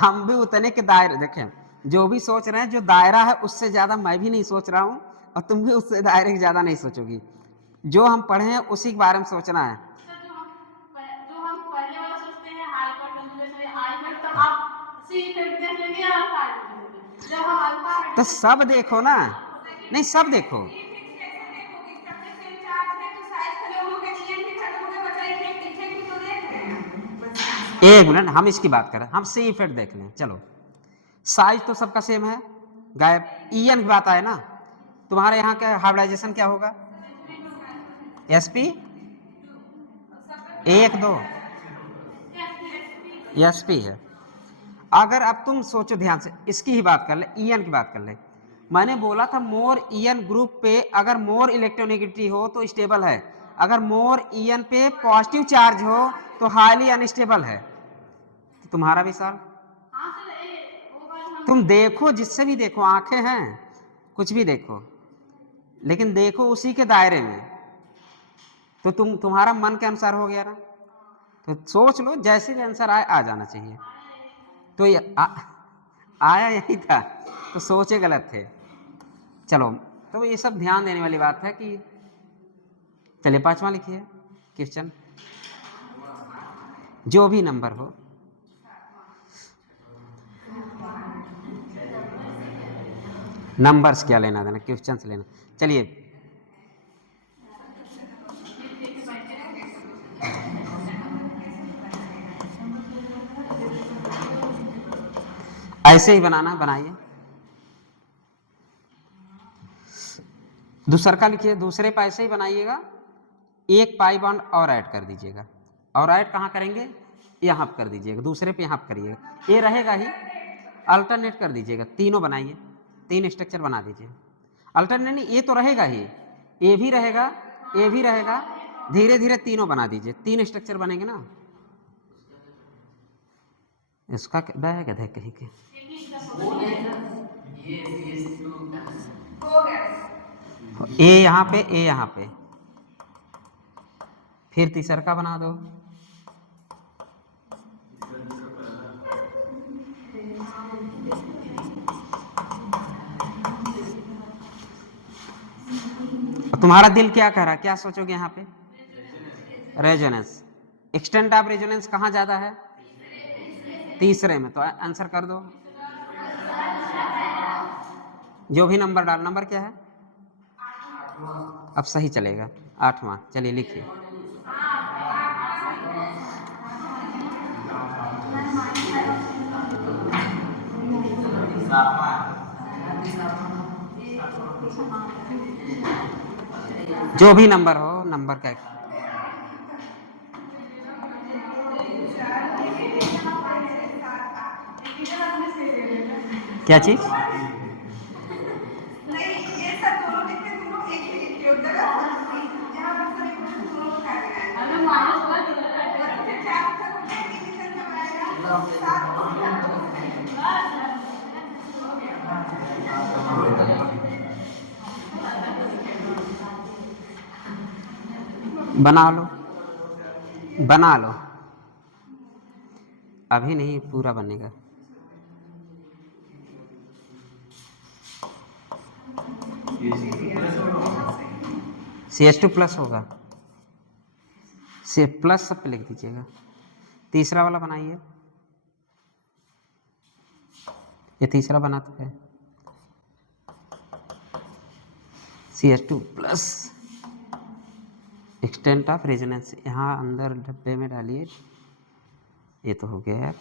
हम भी उतने के दायरे, देखें जो भी सोच रहे हैं, जो दायरा है उससे ज्यादा मैं भी नहीं सोच रहा हूं, और तुम भी उससे दायरे से ज्यादा नहीं सोचोगी। जो हम पढ़े हैं उसी के बारे में सोचना है। तो सब देखो ना, नहीं सब देखो। एक मिनट हम इसकी बात करें, हम सी इफेक्ट देख लें। चलो साइज तो सबका सेम है, गायब ईएन की बात आए ना, तुम्हारे यहाँ का हाइब्रिडाइजेशन क्या होगा, एसपी 1 2 एसपी है। अगर अब तुम सोचो ध्यान से, इसकी ही बात कर ले, ईएन की बात कर ले। मैंने बोला था मोर ईएन ग्रुप पे अगर मोर इलेक्ट्रोनेगेटिविटी हो तो स्टेबल है, अगर मोर ईएन पे पॉजिटिव चार्ज हो तो हाईली अनस्टेबल है। तो तुम्हारा भी सवाल, तुम देखो जिससे भी देखो, आंखें हैं कुछ भी देखो, लेकिन देखो उसी के दायरे में। तो तुम्हारा मन के अनुसार हो गया ना, तो सोच लो जैसे भी आंसर आए आ जाना चाहिए। तो ये आया यही था, तो सोचे गलत थे। चलो तो ये सब ध्यान देने वाली बात है कि, चलिए 5वां लिखिए क्वेश्चन, जो भी नंबर हो। नंबर्स क्या लेना देना, क्वेश्चन से लेना। चलिए ऐसे ही बनाना, बनाइए। दूसरा का लिखिए, दूसरे पे ऐसे ही बनाइएगा, एक पाई बॉन्ड और ऐड कर दीजिएगा। और ऐड कहाँ करेंगे, यहाँ कर दीजिएगा, दूसरे पे यहाँ करिएगा, ये रहेगा ही, अल्टरनेट कर दीजिएगा, तीनों बनाइए, 3 स्ट्रक्चर बना दीजिए। अल्टरनेट नहीं, ये तो रहेगा ही, ये भी रहेगा, ये भी रहेगा, धीरे धीरे तीनों बना दीजिए, 3 स्ट्रक्चर बनेंगे ना। इसका बैग है कहीं के, ए यहाँ पे, ए यहाँ पे, फिर तीसरा का बना दो। तुम्हारा दिल क्या कह रहा है, क्या सोचोगे यहाँ पे, रेजोनेंस। एक्सटेंट ऑफ रेजोनेंस कहाँ ज्यादा है, तीसरे में, तो आंसर कर दो। जो भी नंबर डाल, नंबर क्या है, अब सही चलेगा, 8वां। चलिए लिखिए, जो भी नंबर हो, नंबर का क्या चीज, बना लो, बना लो, अभी नहीं पूरा बनेगा। CH2+ होगा, C+ सब पे लिख दीजिएगा। तीसरा वाला बनाइए, ये तीसरा बना तो है, CH2+, एक्सटेंट ऑफ रेजोनेंस यहाँ अंदर डब्बे में डालिए, ये तो हो गया यार।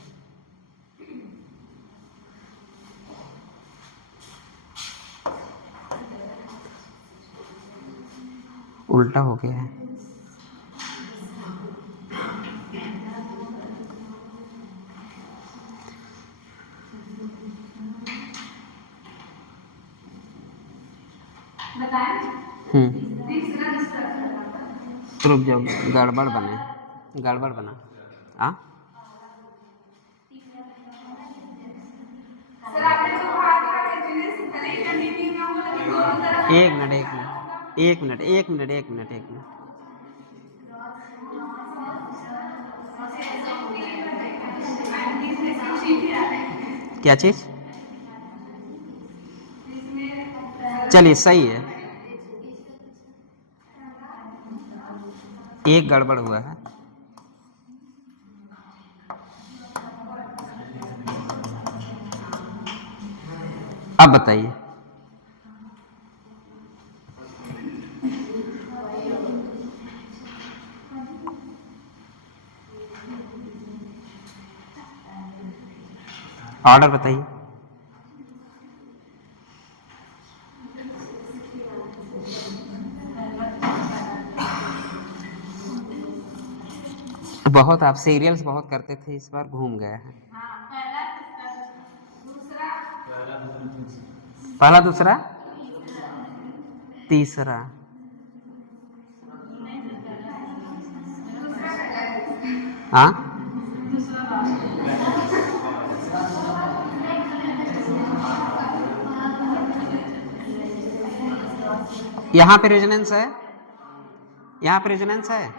उल्टा हो गया है। रुक जाओ, गड़बड़ बना। हाँ एक मिनट एक मिनट एक मिनट एक मिनट एक मिनट एक मिनट। क्या चीज? चलिए सही है, एक गड़बड़ हुआ है। अब बताइए। ऑर्डर बताइए। बहुत आप सीरियल्स बहुत करते थे, इस बार घूम गए हैं। पहला दूसरा तीसरा। हाँ यहाँ पे रेजोनेंस है, यहाँ पे रेजोनेंस है,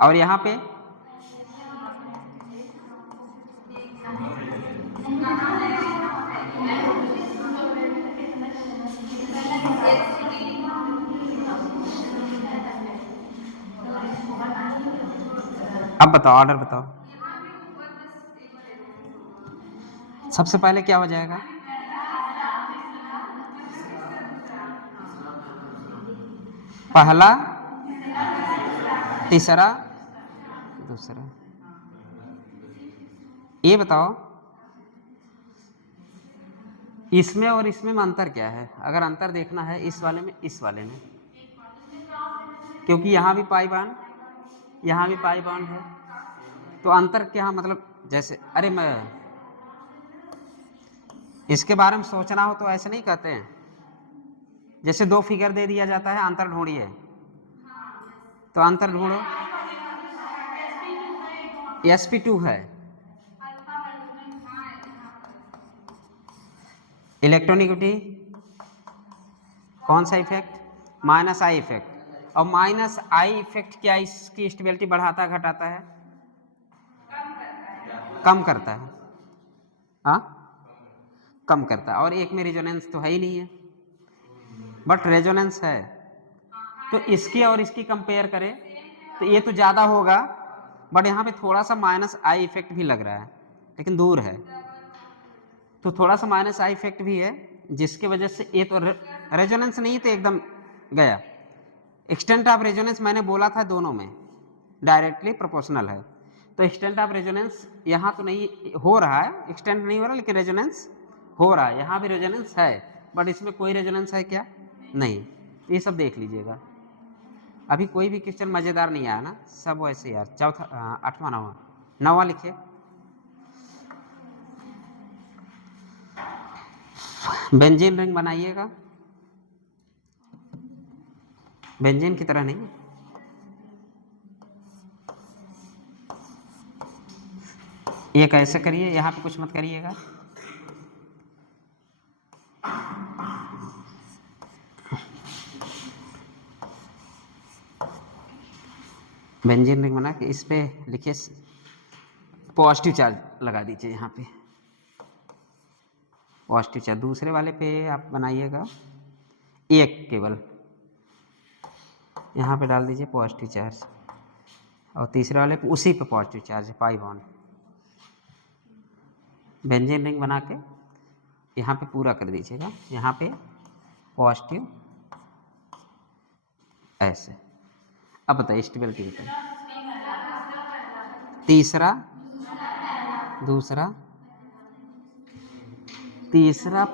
और यहाँ पे अब बताओ, ऑर्डर बताओ। सबसे पहले क्या हो जाएगा? पहला, तीसरा, दूसरा। ये बताओ इसमें और इसमें अंतर क्या है? अगर अंतर देखना है इस वाले में इस वाले में, क्योंकि यहाँ भी पाई बाउंड, यहाँ भी पाई बाउंड है, तो अंतर क्या मतलब? जैसे अरे मैं इसके बारे में सोचना हो तो ऐसे नहीं कहते हैं, जैसे दो फिगर दे दिया जाता है, अंतर ढूंढिए, तो अंतर ढूंढो। sp2 है, इलेक्ट्रोनिगेटिविटी कौन सा इफेक्ट? Minus I effect. और माइनस आई इफेक्ट क्या इसकी स्टेबिलिटी बढ़ाता घटाता है? कम करता है। हाँ कम करता है। और एक में रेजोनेंस तो है ही नहीं है, बट रेजोनेंस है, तो इसकी और इसकी कंपेयर करें तो ये तो ज़्यादा होगा, बट यहाँ पे थोड़ा सा माइनस आई इफेक्ट भी लग रहा है, लेकिन दूर है, तो थोड़ा सा माइनस आई इफेक्ट भी है, जिसकी वजह से ये तो रेजोनेंस नहीं तो एकदम गया। एक्सटेंट ऑफ रेजोनेंस मैंने बोला था दोनों में डायरेक्टली प्रोपोर्शनल है, तो एक्सटेंट ऑफ रेजोनेंस यहाँ तो नहीं हो रहा है, एक्सटेंट नहीं हो रहा, लेकिन रेजोनेंस हो रहा है। यहाँ भी रेजोनेंस है, बट इसमें कोई रेजोनेंस है क्या? नहीं। ये सब देख लीजिएगा। अभी कोई भी क्वेश्चन मज़ेदार नहीं आया ना, सब वैसे यार। चौथा, आठवां, नौवां, नौवां लिखिए। बेंजीन रिंग बनाइएगा, बेंजीन की तरह नहीं, ये कैसे करिए, यहाँ पे कुछ मत करिएगा। बेंजीन रिंग बना के इस पे लिखिए, पॉजिटिव चार्ज लगा दीजिए यहाँ पे, पॉजिटिव चार्ज। दूसरे वाले पे आप बनाइएगा एक केवल, यहाँ पे डाल दीजिए पॉजिटिव चार्ज, और तीसरे वाले पे उसी पे पॉजिटिव चार्ज है, पाई बॉन्ड। बेंजीन रिंग बना के यहाँ पे पूरा कर दीजिएगा, यहाँ पे पॉजिटिव ऐसे। अब बताइए स्टेबिलिटी बताइए। तीसरा, दूसरा, तीसरा,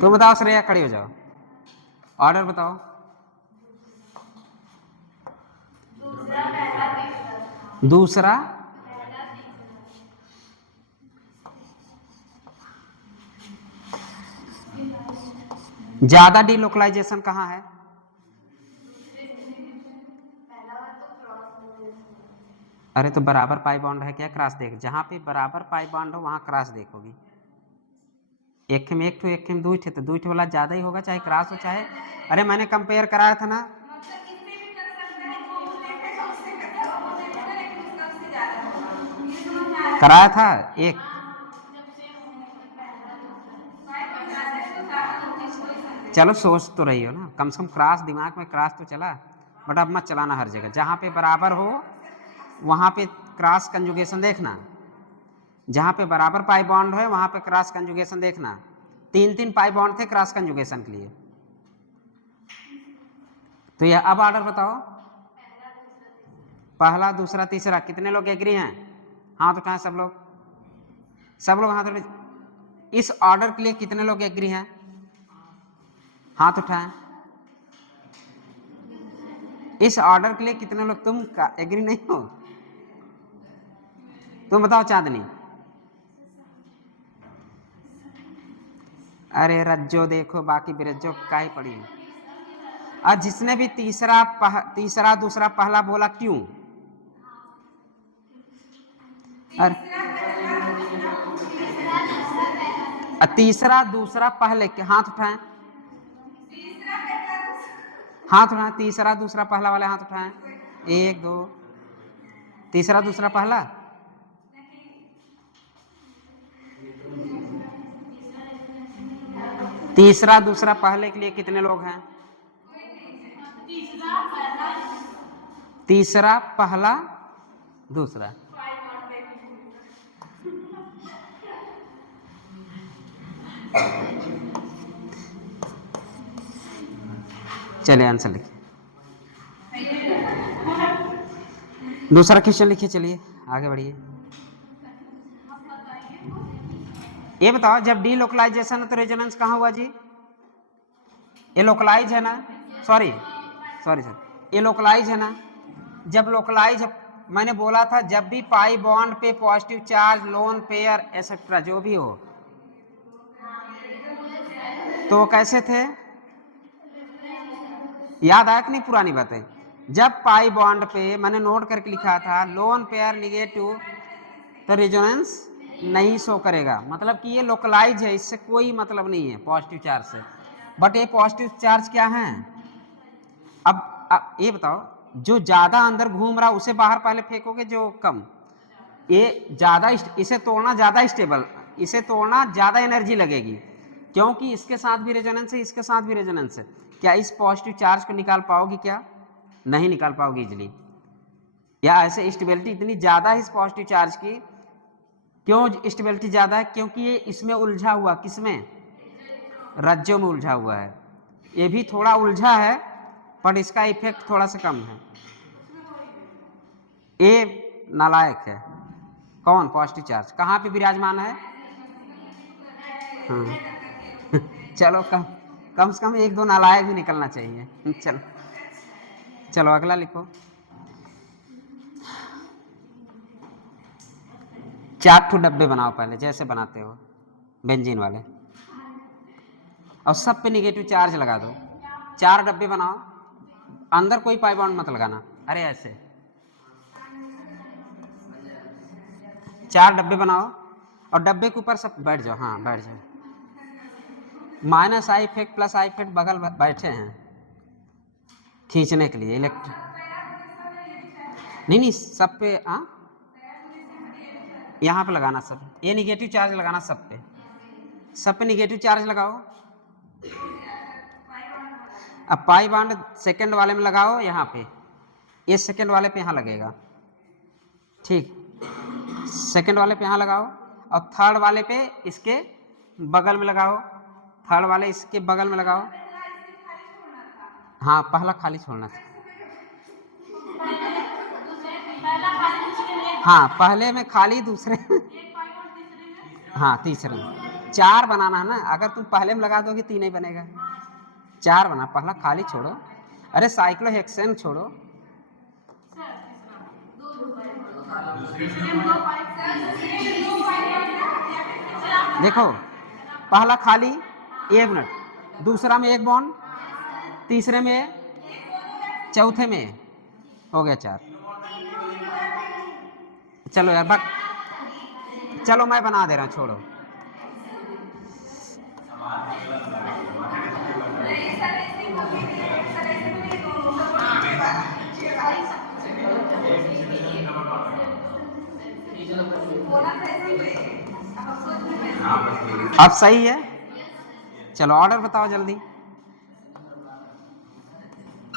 तो बताओ श्रेया, खड़े हो जाओ, ऑर्डर बताओ। दूसरा ज्यादा डीलोकलाइजेशन कहाँ है? अरे तो बराबर पाई बॉन्ड है क्या? क्रॉस देख, जहां पे बराबर पाई बॉन्ड हो वहां क्रॉस देखोगी। एक में एक ठो, एक में दो ठे, तो दो ठे वाला ज्यादा ही होगा, चाहे क्रॉस हो चाहे। अरे मैंने कंपेयर कराया था ना, कराया था एक। चलो सोच तो रही हो ना, कम से कम क्रॉस दिमाग में क्रॉस तो चला। बट अब मत चलाना हर जगह, जहां पे बराबर हो वहां पे क्रॉस कंजुगेशन देखना, जहां पे बराबर पाई बॉन्ड है वहां पे क्रॉस कंजुगेशन देखना। 3 पाई बॉन्ड थे क्रॉस कंजुगेशन के लिए। तो ये अब ऑर्डर बताओ, पहला दूसरा तीसरा, कितने लोग एग्री हैं? हाथ उठाएं सब लोग, सब लोग हाथ उठाएं। इस ऑर्डर के लिए कितने लोग एग्री हैं? हाथ उठाएं। इस ऑर्डर के लिए कितने लोग, तुम एग्री नहीं हो? तुम बताओ चांदनी। अरे रज्जो देखो, बाकी बिरज्जो का ही पड़ी। और जिसने भी तीसरा दूसरा पहला बोला, क्यों? तीसरा दूसरा पहले के हाथ उठाएं, हाथ उठाएं। तीसरा दूसरा पहला वाले हाथ उठाएं, 1 2। तीसरा दूसरा पहला, तीसरा दूसरा पहले के लिए कितने लोग हैं? तीसरा पहला दूसरा, चलिए आंसर लिखिए, दूसरा क्वेश्चन लिखिए, चलिए आगे बढ़िए। ये बताओ, जब डीलोकलाइजेशन है तो रेजोनेंस कहाँ हुआ जी? ये लोकलाइज है ना, सॉरी सॉरी सर, ये लोकलाइज है ना। जब लोकलाइज, मैंने बोला था जब भी पाई बॉन्ड पे positive charge, lone pair etcetera जो भी हो, तो कैसे थे? याद आया कि नहीं पुरानी बातें? जब पाई बॉन्ड पे मैंने नोट करके लिखा था लोन पेयर निगेटिव, तो रेजोनेंस नहीं शो करेगा, मतलब कि ये लोकलाइज है, इससे कोई मतलब नहीं है पॉजिटिव चार्ज से। बट ये पॉजिटिव चार्ज क्या है? अब ये बताओ, जो ज्यादा अंदर घूम रहा उसे बाहर पहले फेंकोगे, जो कम, ये ज्यादा, इसे तोड़ना ज्यादा स्टेबल, इसे तोड़ना ज्यादा एनर्जी लगेगी, क्योंकि इसके साथ भी रेजोनेंस है, इसके साथ भी रेजोनेंस है। क्या इस पॉजिटिव चार्ज को निकाल पाओगी? क्या नहीं निकाल पाओगी इजिली। या ऐसे स्टेबिलिटी इतनी ज्यादा है इस पॉजिटिव चार्ज की। क्यों स्टेबिलिटी ज्यादा है? क्योंकि ये इसमें उलझा हुआ, किसमें? रज्जों में उलझा हुआ है। ये भी थोड़ा उलझा है, पर इसका इफेक्ट थोड़ा सा कम है। ये नालायक है। कौन? पॉजिटिव चार्ज कहाँ पे विराजमान है? हाँ चलो, कम से कम 1 2 नालायक भी निकलना चाहिए। चलो चलो अगला लिखो। 4 ठो डब्बे बनाओ पहले, जैसे बनाते हो बेंजीन वाले, और सब पे निगेटिव चार्ज लगा दो। 4 डब्बे बनाओ, अंदर कोई पाई बॉन्ड मत लगाना। अरे ऐसे 4 डब्बे बनाओ, और डब्बे के ऊपर सब बैठ जाओ। हाँ बैठ जाओ। Minus I effect plus I effect बगल बैठे हैं खींचने के लिए इलेक्ट्रिक। नहीं सब पे, हाँ यहाँ पे लगाना सब, ये निगेटिव चार्ज लगाना सब पे निगेटिव चार्ज लगाओ। अब पाई बॉन्ड सेकंड वाले में लगाओ, यहाँ पे, ये सेकंड वाले पे यहाँ लगेगा, ठीक। सेकंड वाले पे यहाँ लगाओ, और थर्ड वाले पे इसके बगल में लगाओ, थर्ड वाले इसके बगल में लगाओ। हाँ पहला खाली छोड़ना था। हाँ पहले में खाली, दूसरे हाँ तीसरे में। 4 बनाना है ना, अगर तुम पहले में लगा दोगे 3 ही बनेगा, 4 बना, पहला खाली छोड़ो, अरे साइक्लोहेक्सेन छोड़ो, देखो पहला खाली 1 मिनट, दूसरा में 1 बॉन्ड, तीसरे में, चौथे में, हो गया 4। चलो यार बक, चलो मैं बना दे रहा हूँ, छोड़ो। अब सही है, चलो ऑर्डर बताओ जल्दी।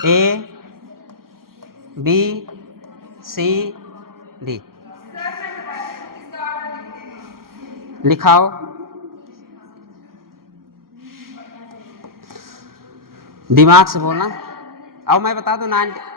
ए बी सी डी लिखाओ। दिमाग से बोलना। अब मैं बता दूं 9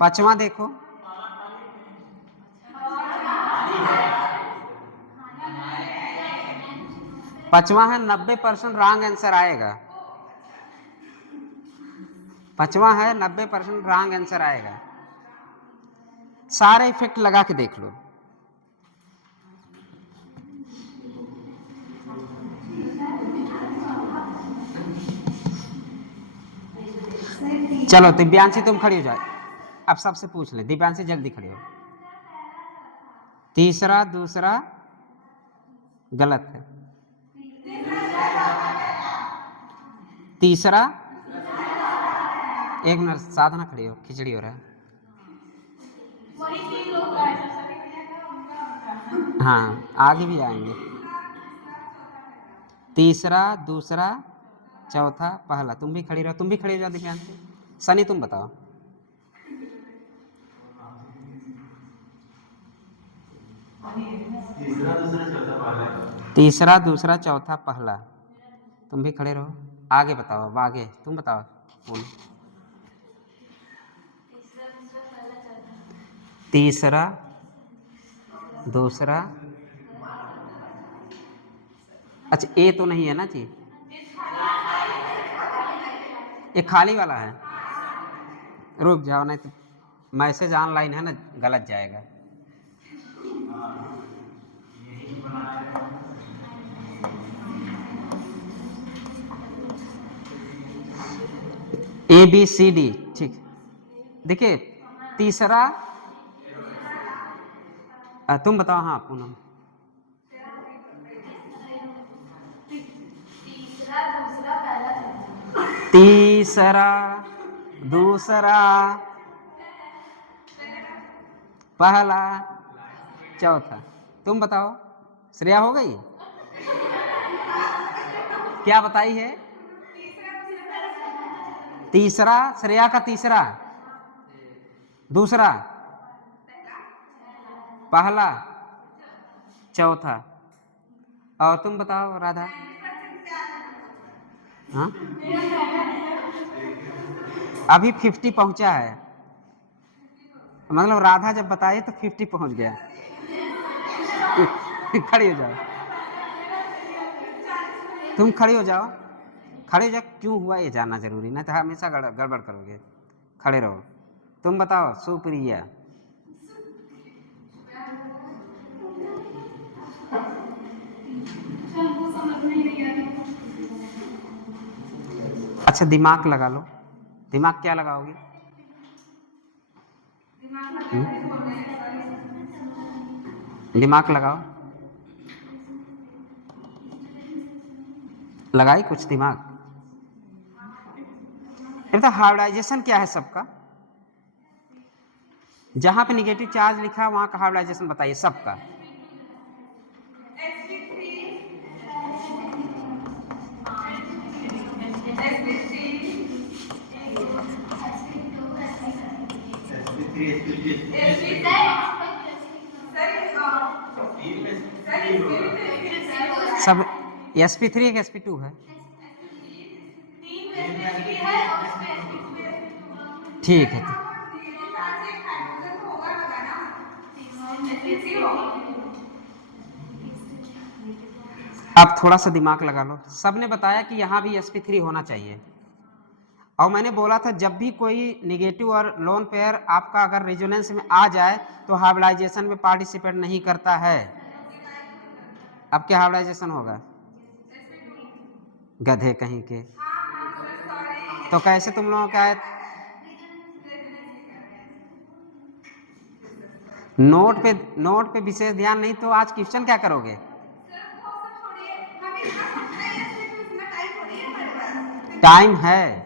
5वां देखो, पांचवा है 90% रॉन्ग आंसर आएगा, 5वां है 90% रॉन्ग आंसर आएगा, सारे इफेक्ट लगा के देख लो। चलो दिव्यांशी तुम खड़ी हो जाओ, अब सबसे पूछ ले, दिव्यांशी जल्दी खड़ी हो। तीसरा दूसरा गलत है, तीसरा, 1 मिनट, साधना खड़ी हो, खिचड़ी हो रहा है। हाँ आगे भी आएंगे, तीसरा दूसरा चौथा पहला, तुम भी खड़ी रहो, तुम भी खड़ी हो जाओ दिव्यांशी। सनी तुम बताओ। तीसरा दूसरा चौथा पहला, तुम भी खड़े रहो, आगे बताओ, अब आगे तुम बताओ, बोलो। तीसरा दूसरा, अच्छा ए तो नहीं है ना जी, ये खाली वाला है, रुक जाओ नहीं तो मैसेज ऑनलाइन है ना, गलत जाएगा। ए बी सी डी, ठीक, देखिए तीसरा, तुम बताओ। हाँ पूनम, तीसरा दूसरा पहला चौथा, तुम बताओ। श्रेया हो गई, क्या बताई है? तीसरा, श्रेया का तीसरा, दूसरा पहला चौथा, और तुम बताओ राधा। हाँ अभी 50 पहुंचा है, मतलब राधा जब बताए तो 50 पहुंच गया। खड़ी हो जाओ, तुम खड़ी हो जाओ, खड़े हो जाओ, क्यों हुआ ये जानना जरूरी ना, तो हमेशा गड़बड़ करोगे। खड़े रहो, तुम बताओ सुप्रिया। अच्छा दिमाग लगा लो, दिमाग क्या लगाओगे? दिमाग लगाओ, लगाई कुछ दिमाग? तो हाइब्रिडाइजेशन क्या है सबका? जहां पे निगेटिव चार्ज लिखा है वहां का हाइब्रिडाइजेशन बताइए सबका। सब sp3 एक sp2 है। ठीक है, अब थोड़ा सा दिमाग लगा लो। सबने बताया कि यहाँ भी sp3 होना चाहिए, और मैंने बोला था जब भी कोई निगेटिव और लोन पेयर आपका अगर रेजोनेंस में आ जाए तो हाइब्रिडाइजेशन में पार्टिसिपेट नहीं करता है। अब क्या हाइब्रिडाइजेशन होगा? गधे कहीं के। तो कैसे तुम लोगों का है? नोट पे विशेष ध्यान नहीं तो आज क्वेश्चन क्या करोगे? टाइम है।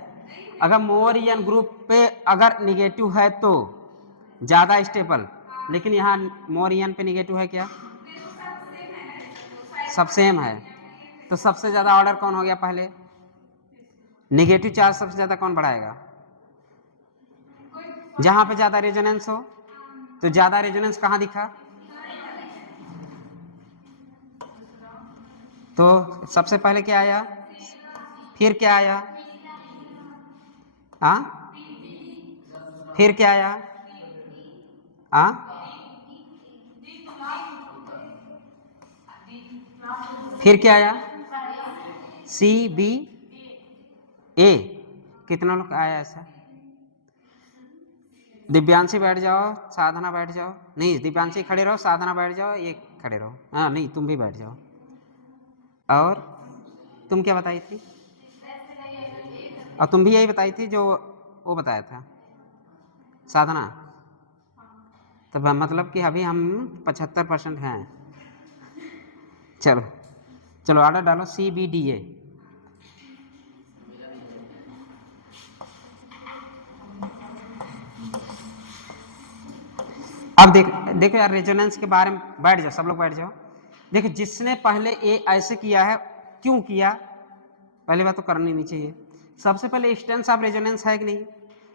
अगर मोरियन ग्रुप पे अगर निगेटिव है तो ज्यादा स्टेबल, लेकिन यहाँ मोरियन पे निगेटिव है क्या? सब सेम है। तो सबसे ज्यादा ऑर्डर कौन हो गया? पहले निगेटिव चार्ज सबसे ज्यादा कौन बढ़ाएगा? जहां पे ज्यादा रेजोनेंस हो। तो ज्यादा रेजोनेंस कहां दिखा? तो सबसे पहले क्या आया? फिर क्या आया? हाँ, फिर क्या आया? हाँ, फिर क्या आया? सी बी ए। कितना लोग आया ऐसा? दिव्यांशी बैठ जाओ, साधना बैठ जाओ। नहीं, दिव्यांशी खड़े रहो, साधना बैठ जाओ, ये खड़े रहो। हाँ नहीं, तुम भी बैठ जाओ। और तुम क्या बताई थी? और तुम भी यही बताई थी जो वो बताया था, साधना। तो मतलब कि अभी हम 75% हैं। चलो चलो ऑर्डर डालो, CBDA। अब देखो यार, रेजोनेंस के बारे में बैठ जाओ, सब लोग बैठ जाओ। देखो, जिसने पहले ए ऐसे किया है, क्यों किया? पहली बात तो करनी नहीं चाहिए। सबसे पहले एक्सटेंस ऑफ रेजोनेंस है कि नहीं?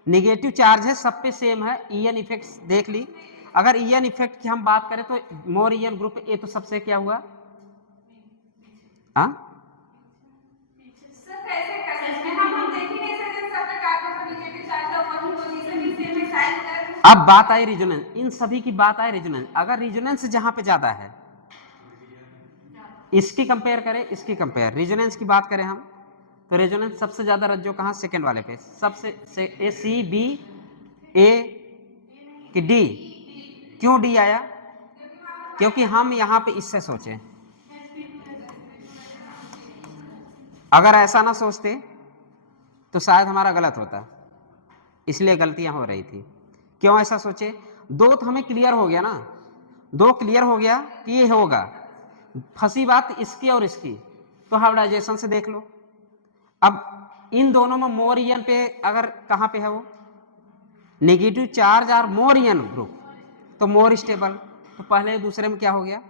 निगेटिव चार्ज है, सब पे सेम है। ईएन इफेक्ट देख ली। अगर ईएन इफेक्ट की हम बात करें तो मोर ईएन ग्रुप ए तो सबसे क्या हुआ? हाँ, अब बात आई रेजोनेंस, इन सभी की बात आई रेजोनेंस। अगर रेजोनेंस जहां पे ज्यादा है, इसकी कंपेयर करें, इसकी कंपेयर, रेजोनेंस की बात करें हम, तो रेजोनेंस सबसे ज्यादा रज्जो कहां? सेकंड वाले पे। सबसे ए सी बी ए कि डी? क्यों डी आया? क्योंकि हम यहां पे इससे सोचे। अगर ऐसा ना सोचते तो शायद हमारा गलत होता, इसलिए गलतियां हो रही थी। क्यों ऐसा सोचे? दो तो हमें क्लियर हो गया ना, दो क्लियर हो गया कि ये होगा। फंसी बात इसकी और इसकी, तो हाइब्रिडाइजेशन से देख लो। अब इन दोनों में मोर ईएन पे अगर कहां पे है वो नेगेटिव चार्ज और मोर ईएन ग्रुप, तो मोर स्टेबल। तो पहले दूसरे में क्या हो गया?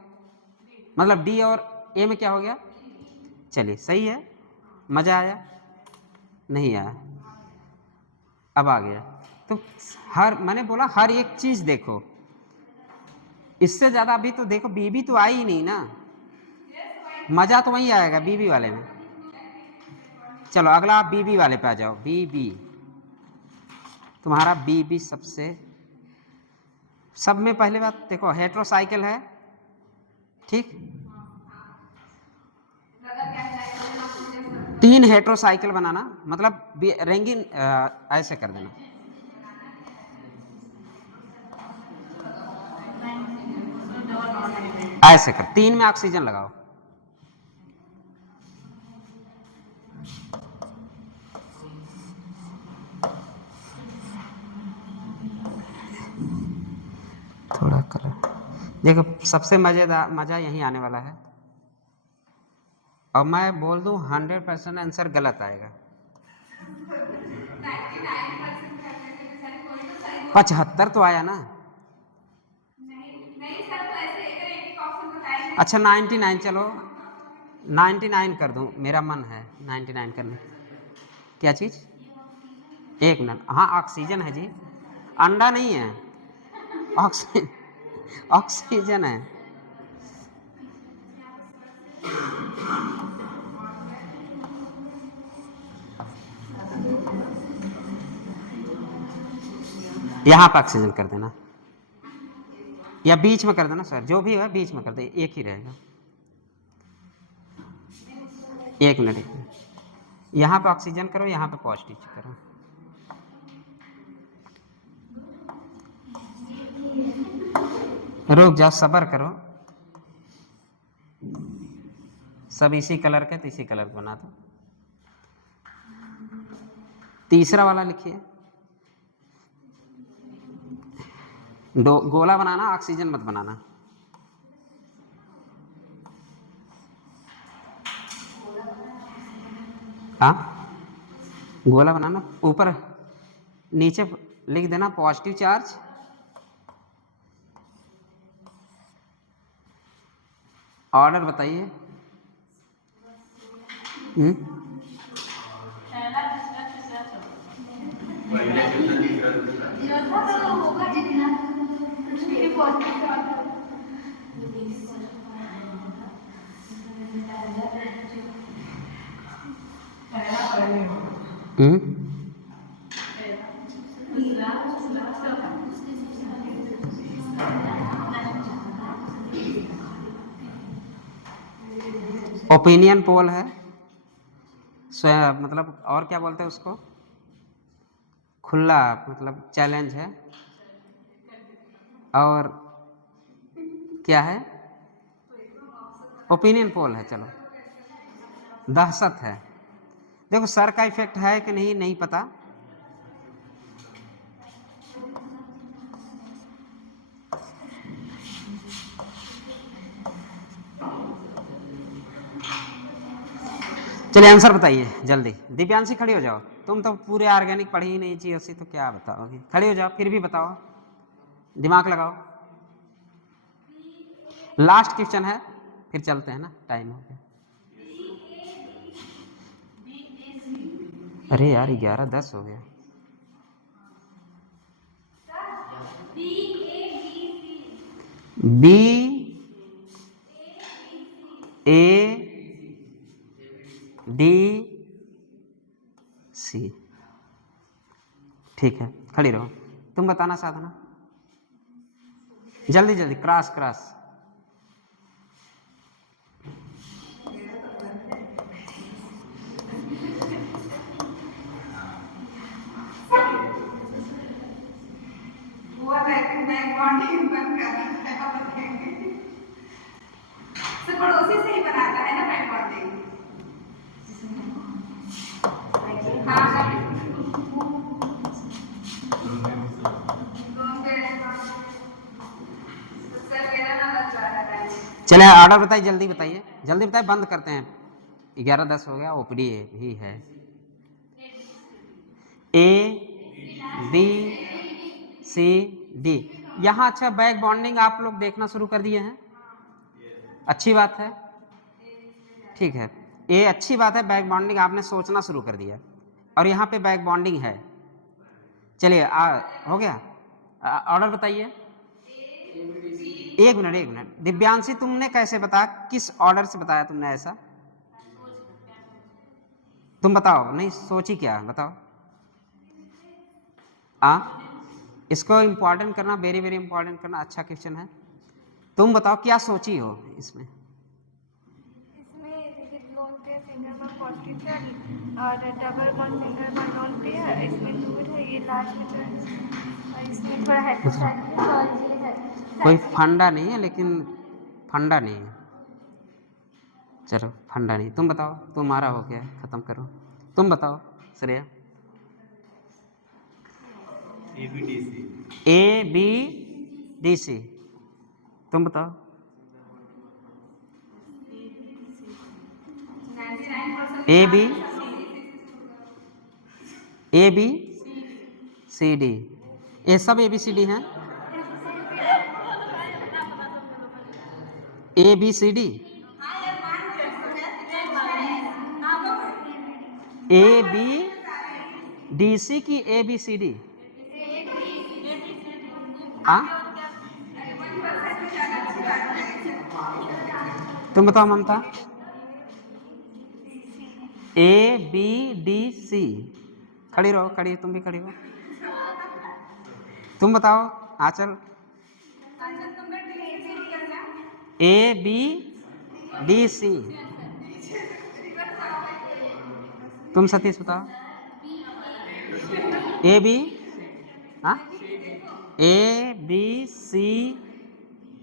मतलब डी और ए में क्या हो गया? चलिए सही है। मजा आया? नहीं आया? अब आ गया। तो मैंने बोला हर एक चीज देखो। इससे ज्यादा अभी तो देखो, बीबी तो आई ही नहीं ना, मजा तो वही आएगा बीबी वाले में। चलो अगला आप बीबी वाले पे आ जाओ। बीबी तुम्हारा बीबी सबसे, सब में पहले बात देखो, हेट्रोसाइकिल है, ठीक? 3 हेट्रोसाइकिल बनाना, मतलब रंगीन ऐसे कर देना। ऐसे कर, 3 में ऑक्सीजन लगाओ। थोड़ा कलर देखो, सबसे मजेदार मजा यही आने वाला है। और मैं बोल दूं 100% आंसर गलत आएगा। 75 तो आया ना? अच्छा 99, चलो 99 कर दूं, मेरा मन है 99 करने। क्या चीज? एक मिनट, हाँ ऑक्सीजन है जी, अंडा नहीं है। ऑक्सीजन, ऑक्सीजन है। यहाँ पर ऑक्सीजन कर देना या बीच में कर देना सर, जो भी है बीच में कर दे, एक ही रहेगा। एक मिनट, यहाँ पे ऑक्सीजन करो, यहाँ पे पॉजिटिव करो। रुक जाओ, सब्र करो, सब इसी कलर के तो इसी कलर का बना दो। तीसरा वाला लिखिए, गोला बनाना, ऑक्सीजन मत बनाना। हाँ, गोला बनाना, ऊपर नीचे लिख देना पॉजिटिव चार्ज, ऑर्डर बताइए। ओपिनियन पोल है, मतलब और क्या बोलते हैं उसको, खुला मतलब चैलेंज है, और क्या है, ओपिनियन पोल है। चलो, दहशत है। देखो सर का इफेक्ट है कि नहीं, नहीं पता। चलिए आंसर बताइए जल्दी। दिव्यांशी खड़ी हो जाओ, तुम तो पूरे ऑर्गेनिक पढ़ी ही नहीं जीएससी, तो क्या बताओगे। खड़ी हो जाओ, फिर भी बताओ, दिमाग लगाओ। लास्ट क्वेश्चन है, फिर चलते हैं ना, टाइम हो गया। अरे यार 11:10 हो गया। बी ए डी सी, ठीक है, खड़ी रहो। तुम बताना साधना, जल्दी जल्दी, क्रॉस क्रॉस। पड़ोसी से ही बनाता है ना बैक बॉन्डिंग। चले ऑर्डर बताइए, जल्दी बताइए, जल्दी बताइए, बंद करते हैं, 11:10 हो गया। ओपीडी भी है, ए बी सी डी। यहाँ अच्छा बैक बॉन्डिंग आप लोग देखना शुरू कर दिए हैं, अच्छी बात है, ठीक है, ये अच्छी बात है। बैक बॉन्डिंग आपने सोचना शुरू कर दिया, और यहाँ पे बैक बॉन्डिंग है। चलिए हो गया, ऑर्डर बताइए। एक मिनट, दिव्यांशी तुमने कैसे बताया, किस ऑर्डर से बताया तुमने ऐसा, तुम बताओ, नहीं सोची क्या, बताओ। इसको इम्पोर्टेंट करना, वेरी वेरी इम्पोर्टेंट करना, अच्छा क्वेश्चन है। तुम बताओ क्या सोची हो इसमें। लोन पे सिंगल बॉन्ड पॉजिटिव चार्ज और double bond single bond loan पे है, इसमें दूर है, ये लास्ट में जो है, और इसमें थोड़ा हेटेरोसाइक्लिक और ये है। कोई फंडा नहीं है, लेकिन फंडा नहीं है, चलो फंडा नहीं। तुम बताओ, तुम्हारा हो गया, खत्म करो। तुम बताओ Shreya. A B D C, तुम बताओ। ए बी सी डी, ये सब ए बी सी डी हैं। A B C D, A B D C की ए बी सी डी, हाँ तुम बताओ ममता। ए बी डी सी, खड़ी रहो, खड़ी, तुम भी खड़ी हो। तुम बताओ आंचल। ए बी डी सी। तुम सतीश बताओ। ए बी, हाँ, ए बी सी,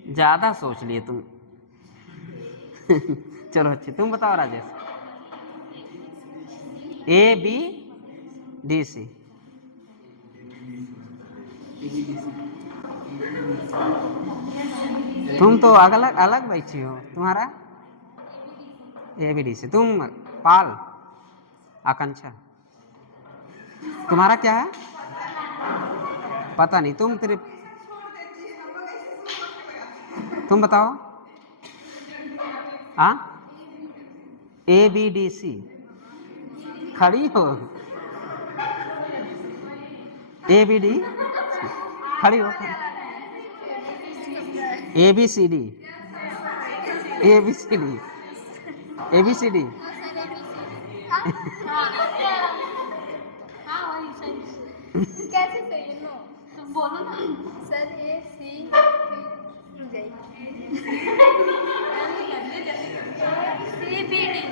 ज्यादा सोच लिए तुम। चलो अच्छी, तुम बताओ Rajesh. A B D C. तुम तो अलग अलग बैठी हो। तुम्हारा ए बी डी सी। तुम पाल, आकांक्षा, तुम्हारा क्या है पता नहीं। तुम बताओ। हाँ, ए बी डी सी, खड़ी हो। ए बी डी, खड़ी हो। A B C D, A B C D, A B C D. कैसे सही है? नो तुम बोलो ना sir. A C C B D.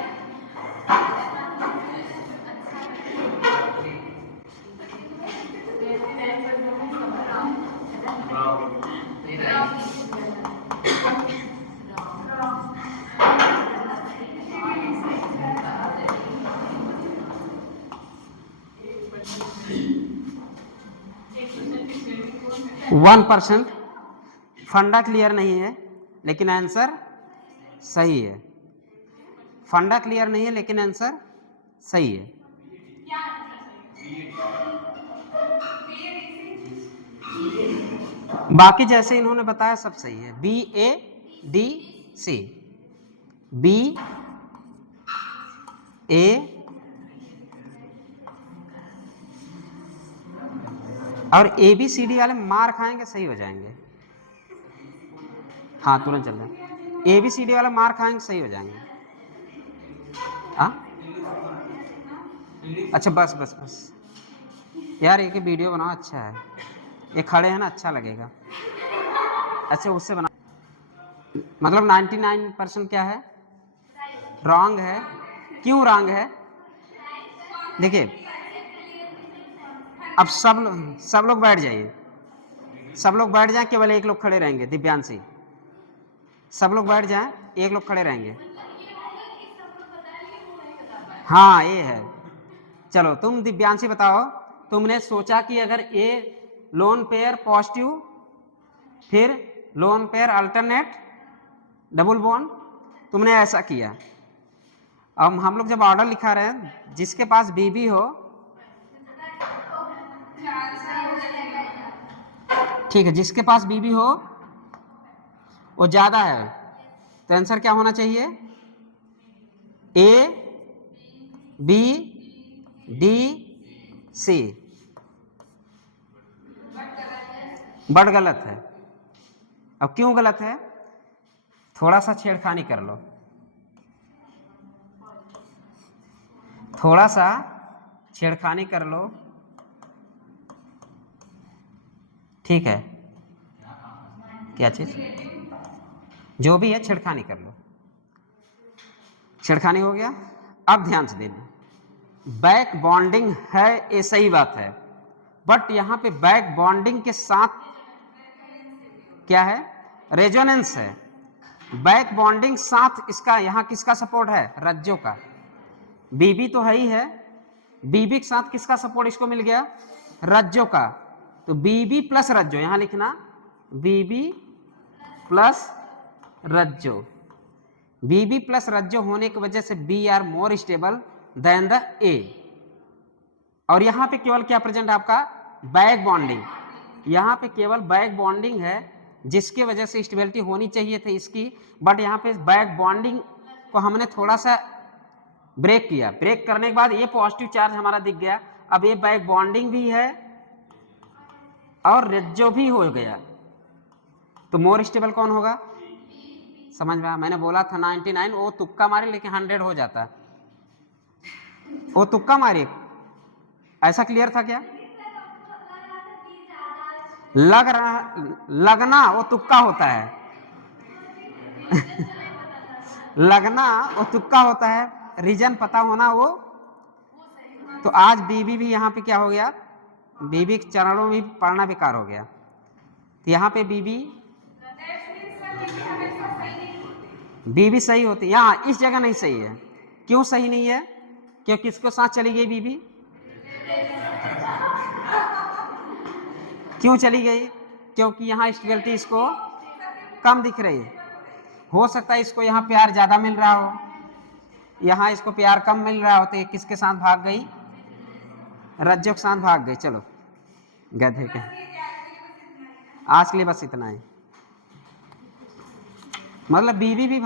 1% फंडा क्लियर नहीं है लेकिन आंसर सही है। फंडा क्लियर नहीं है लेकिन आंसर सही है। बाकी जैसे इन्होंने बताया सब सही है। B A D C, B A और ए बी सी डी वाले मार खाएंगे, सही हो जाएंगे। हाँ तुरंत चल जाए। ए बी सी डी वाले मार खाएंगे, सही हो जाएंगे। हाँ अच्छा, बस बस बस यार, एक वीडियो बनाओ, अच्छा है। ये खड़े हैं ना, अच्छा लगेगा। अच्छा उससे बना, मतलब 99% क्या है, रॉन्ग है। क्यों रॉन्ग है? देखिए अब सब लोग बैठ जाइए, सब लोग बैठ जाएं, केवल एक लोग खड़े रहेंगे, दिव्यांशी। सब लोग बैठ जाएं, एक लोग खड़े रहेंगे। हाँ ये है। चलो तुम दिव्यांशी बताओ, तुमने सोचा कि अगर ए लोन पेयर पॉजिटिव, फिर lone pair alternate double bond, तुमने ऐसा किया। अब हम लोग जब ऑर्डर लिखा रहे हैं, जिसके पास बीबी हो, ठीक है, जिसके पास बीबी हो वो ज्यादा है, तो आंसर क्या होना चाहिए? A B D C. But गलत है। अब क्यों गलत है? थोड़ा सा छेड़खानी कर लो, थोड़ा सा छेड़खानी कर लो, ठीक है। क्या चीज? जो भी है छेड़खानी कर लो। छेड़खानी हो गया। अब ध्यान से देना, बैक बॉन्डिंग है, ये सही बात है, बट यहां पे बैक बॉन्डिंग के साथ क्या है? रेजोनेंस है। बैक बॉन्डिंग साथ इसका यहां किसका सपोर्ट है? रज्जों का। बीबी तो है ही है, बीबी के साथ किसका सपोर्ट इसको मिल गया? रज्जों का। तो बीबी प्लस रज्जो, यहां लिखना बीबी प्लस रज्जो। बीबी प्लस रज्जो होने की वजह से B are more stable than the A. और यहां पे केवल क्या प्रेजेंट है आपका? Back bonding. यहां पे केवल बैक बॉन्डिंग है, जिसकी वजह से स्टेबिलिटी होनी चाहिए थी इसकी, बट यहां पे बैक बॉन्डिंग को हमने थोड़ा सा ब्रेक किया। ब्रेक करने के बाद ये पॉजिटिव चार्ज हमारा दिख गया। अब ये बैक बॉन्डिंग भी है और रज्जो भी हो गया, तो मोर स्टेबल कौन होगा? समझ में आया? मैंने बोला था 99, वो तुक्का मारे लेकिन 100 हो जाता है, वो तुक्का मारे। ऐसा क्लियर था क्या? लगना वो तुक्का होता है लगना वो तुक्का होता है, रीजन पता होना वो। तो आज बीबी भी यहाँ पे क्या हो गया, बीबी के चरणों में पढ़ना बेकार हो गया। तो यहाँ पे बीबी सही होती, यहाँ इस जगह नहीं सही है। क्यों सही नहीं है? क्यों, किसको साथ चली गई बीबी? क्यों चली गई? क्योंकि यहाँ स्टेबिलिटी इसको कम दिख रही है। हो सकता है इसको यहाँ प्यार ज्यादा मिल रहा हो, यहाँ इसको प्यार कम मिल रहा हो, तो ये किसके साथ भाग गई? रज्जो के साथ भाग गई। चलो गधे के, आज के लिए बस इतना ही। मतलब बीबी भी